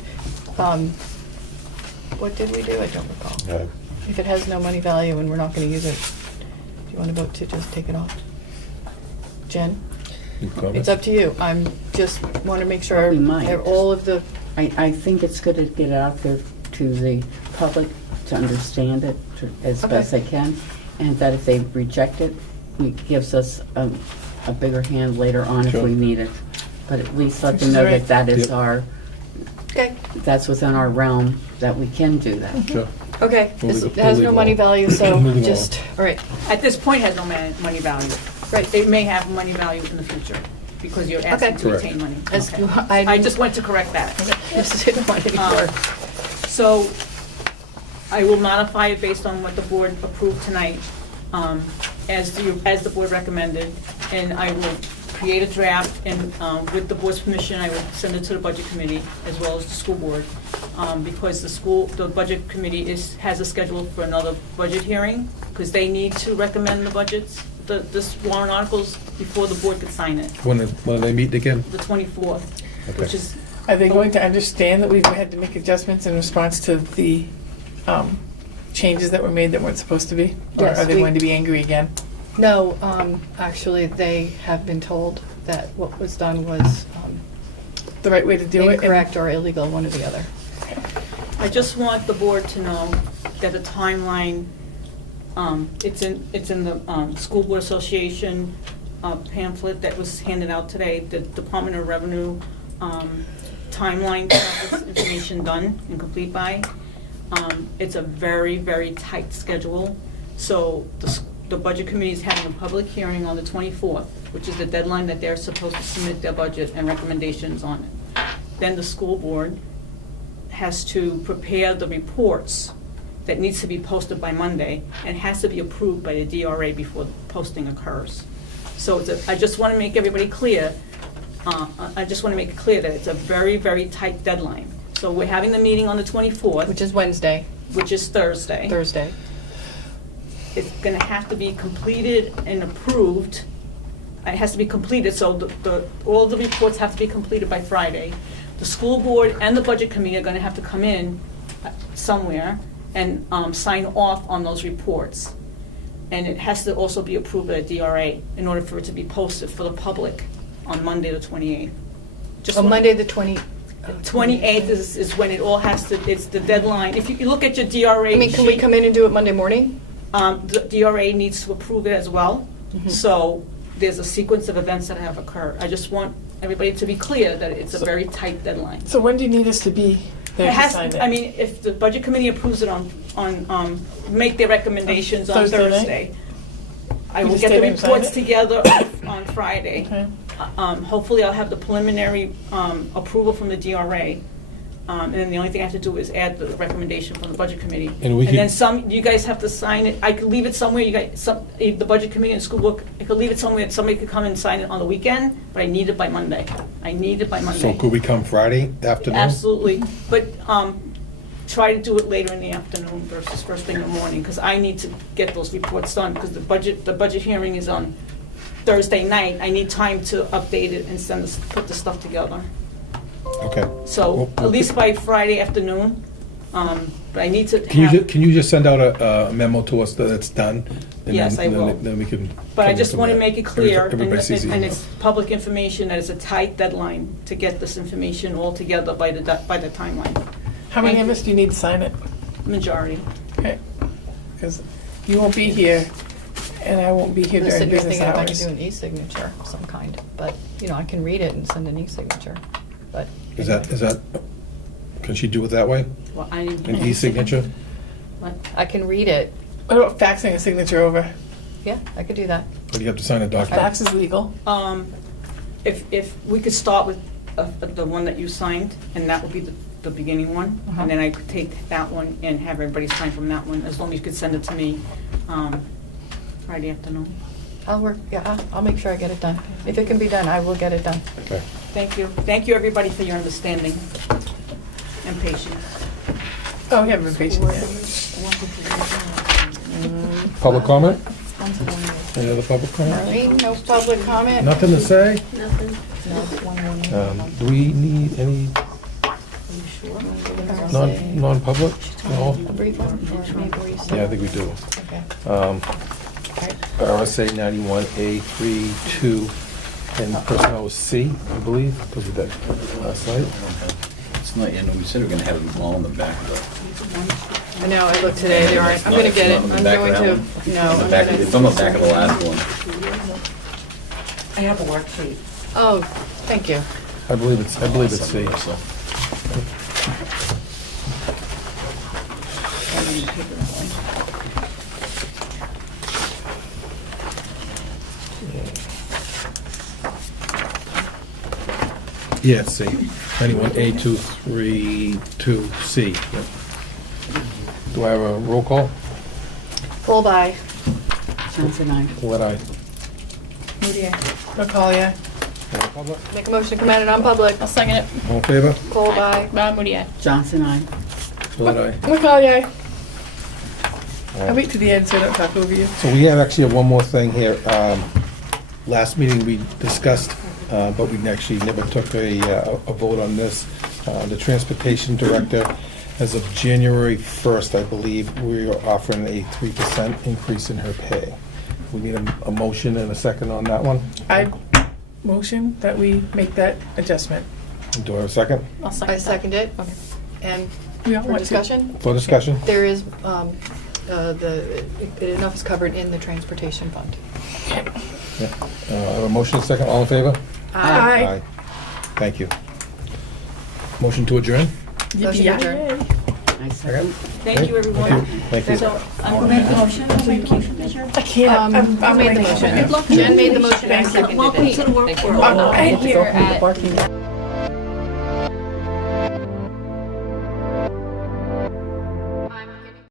What did we do? I don't recall. If it has no money value and we're not gonna use it, do you wanna vote to just take it off? Jen? Any comments? It's up to you. I'm just want to make sure We might. all of the, I think it's good to get it out there to the public to understand it as Okay. best they can, and that if they reject it, it gives us a bigger hand later on if Sure. we need it. But at least let Which them is know right. that that is Yep. okay, that's within our realm, that we can do that. Sure. okay. We'll This leave has it no all. money value, so Moving just, all right, At this point, it has no money value. right. It may have money value in the future, because you're asking Okay. to Correct. retain money. As- Okay. I- I just want to correct that. This is money for, So I will modify it based on what the board approved tonight, as the board recommended, and I will create a draft, and with the board's permission, I will send it to the budget committee as well as the school board, because the budget committee has a schedule for another budget hearing, because they need to recommend the budgets, this warrant articles, before the board could sign it, When are they meeting again? the 24th, which Okay. is, Are they going to understand that we've had to make adjustments in response to the changes that were made that weren't supposed to be? Or Yes, are they we- going to be angry again? no, actually, they have been told that what was done was The right way to do it? incorrect or illegal, one or the other. I just want the board to know that the timeline, it's in the School Board Association pamphlet that was handed out today, the Department of Revenue timeline to have this information done and complete by. It's a very, very tight schedule. So the Budget Committee is having a public hearing on the 24th, which is the deadline that they're supposed to submit their budget and recommendations on it. Then the school board has to prepare the reports that needs to be posted by Monday and has to be approved by the DRA before the posting occurs. So I just want to make everybody clear, I just want to make it clear that it's a very, very tight deadline. So we're having the meeting on the 24th, Which is Wednesday, which is Thursday. Thursday. It's going to have to be completed and approved. It has to be completed, so all the reports have to be completed by Friday. The school board and the budget committee are going to have to come in somewhere and sign off on those reports. And it has to also be approved by the DRA in order for it to be posted for the public on Monday, the 28th. Just On want- Monday, the 28th is when it all has to, it's the deadline. If you look at your DRA I mean, can we sheet, come in and do it Monday morning? the DRA needs to approve it as well. So there's a sequence of events that have occurred. I just want everybody to be clear that it's a very tight deadline. So when do you need us to be there It to has, sign it? I mean, if the budget committee approves it make their recommendations on Thursday night? Thursday, I You will just get the stay there and sign reports it? together on Friday. Okay. Hopefully I'll have the preliminary approval from the DRA. And then the only thing I have to do is add the recommendation from the budget committee. And we then could- you guys have to sign it. I could leave it somewhere, the budget committee and the school book, I could leave it somewhere, that somebody could come and sign it on the weekend, but I need it by Monday. I need it by Monday. So could we come Friday afternoon? Absolutely, but try to do it later in the afternoon versus first thing in the morning, because I need to get those reports done, because the budget hearing is on Thursday night. I need time to update it and put the stuff together. Okay. So Well, at least by Friday afternoon, but I need to Can you just send out a memo to us that it's done? And Yes, then- I will. Then we can. But I come just from want to there. make it clear, Everybody sees the and email. it's public information, that it's a tight deadline to get this information all together by the timeline. How many Thank of you. us do you need to sign it? Majority. Okay. Because you won't be here, and I won't be here I'm just during sitting here business thinking if I can hours. do an e-signature of some kind, but, I can read it and send an e-signature, but. Is that, can she do it that way? Well, I need An e-signature? What? I can read it, What about faxing a signature over? yeah, I could do that. Or do you have to sign a document? Fax is legal. If we could start with the one that you signed, and that would be the beginning one, Uh-huh. and then I could take that one and have everybody sign from that one, as long as you could send it to me Friday afternoon. I'll work, yeah, I'll make sure I get it done. If it can be done, I will get it done. Okay. Thank you. Thank you, everybody, for your understanding and patience. Oh, we haven't been patient yet. Public comment? Any other public comment? Maureen, no public comment? Nothing to say? Nothing. Do we need any non-public? No? A brief one, or maybe where you said? Yeah, I think we do. Okay. RSA 91A32, And personnel was C, I believe, because of that last night. It's not, you know, we said we're gonna have them all in the back of the. I know, I looked today, they aren't, I'm gonna get it, It's not I'm on the back of going that to, one? no, On the I'm back of- gonna. It's on the back of the last one. I have a worksheet. Oh, thank you. I believe it's C. So, Yeah, it's C. 91A232C. Yep. Do I have a roll call? Full by. Johnson, aye. What I? Moody, aye. McCauley, aye. Make a motion to come out of non-public. I'll second it. All in favor? Full by. Moody, aye. Johnson, aye. What I? McCauley, aye. I'll wait to the end so I don't talk over you. So we actually have one more thing here. Last meeting, we discussed, but we actually never took a vote on this. The transportation director, as of January 1st, I believe, we are offering a 3% increase in her pay. We need a motion and a second on that one. I motion that we make that adjustment. Do I have a second? I'll second I that. second it. And We all for want to. discussion, For discussion? there is, enough is covered in the transportation fund. Yeah. I have a motion and a second. All in favor? Aye. Thank you. Motion to adjourn? Motion to adjourn. Yippee-yi-yay. I second. Thank you, everyone. Thank you. So, I'll make the motion, so you keep it. I can't, I'm Who made the like- motion? Jen made the motion, I seconded it. Welcome to the work world. Thank you. Barking.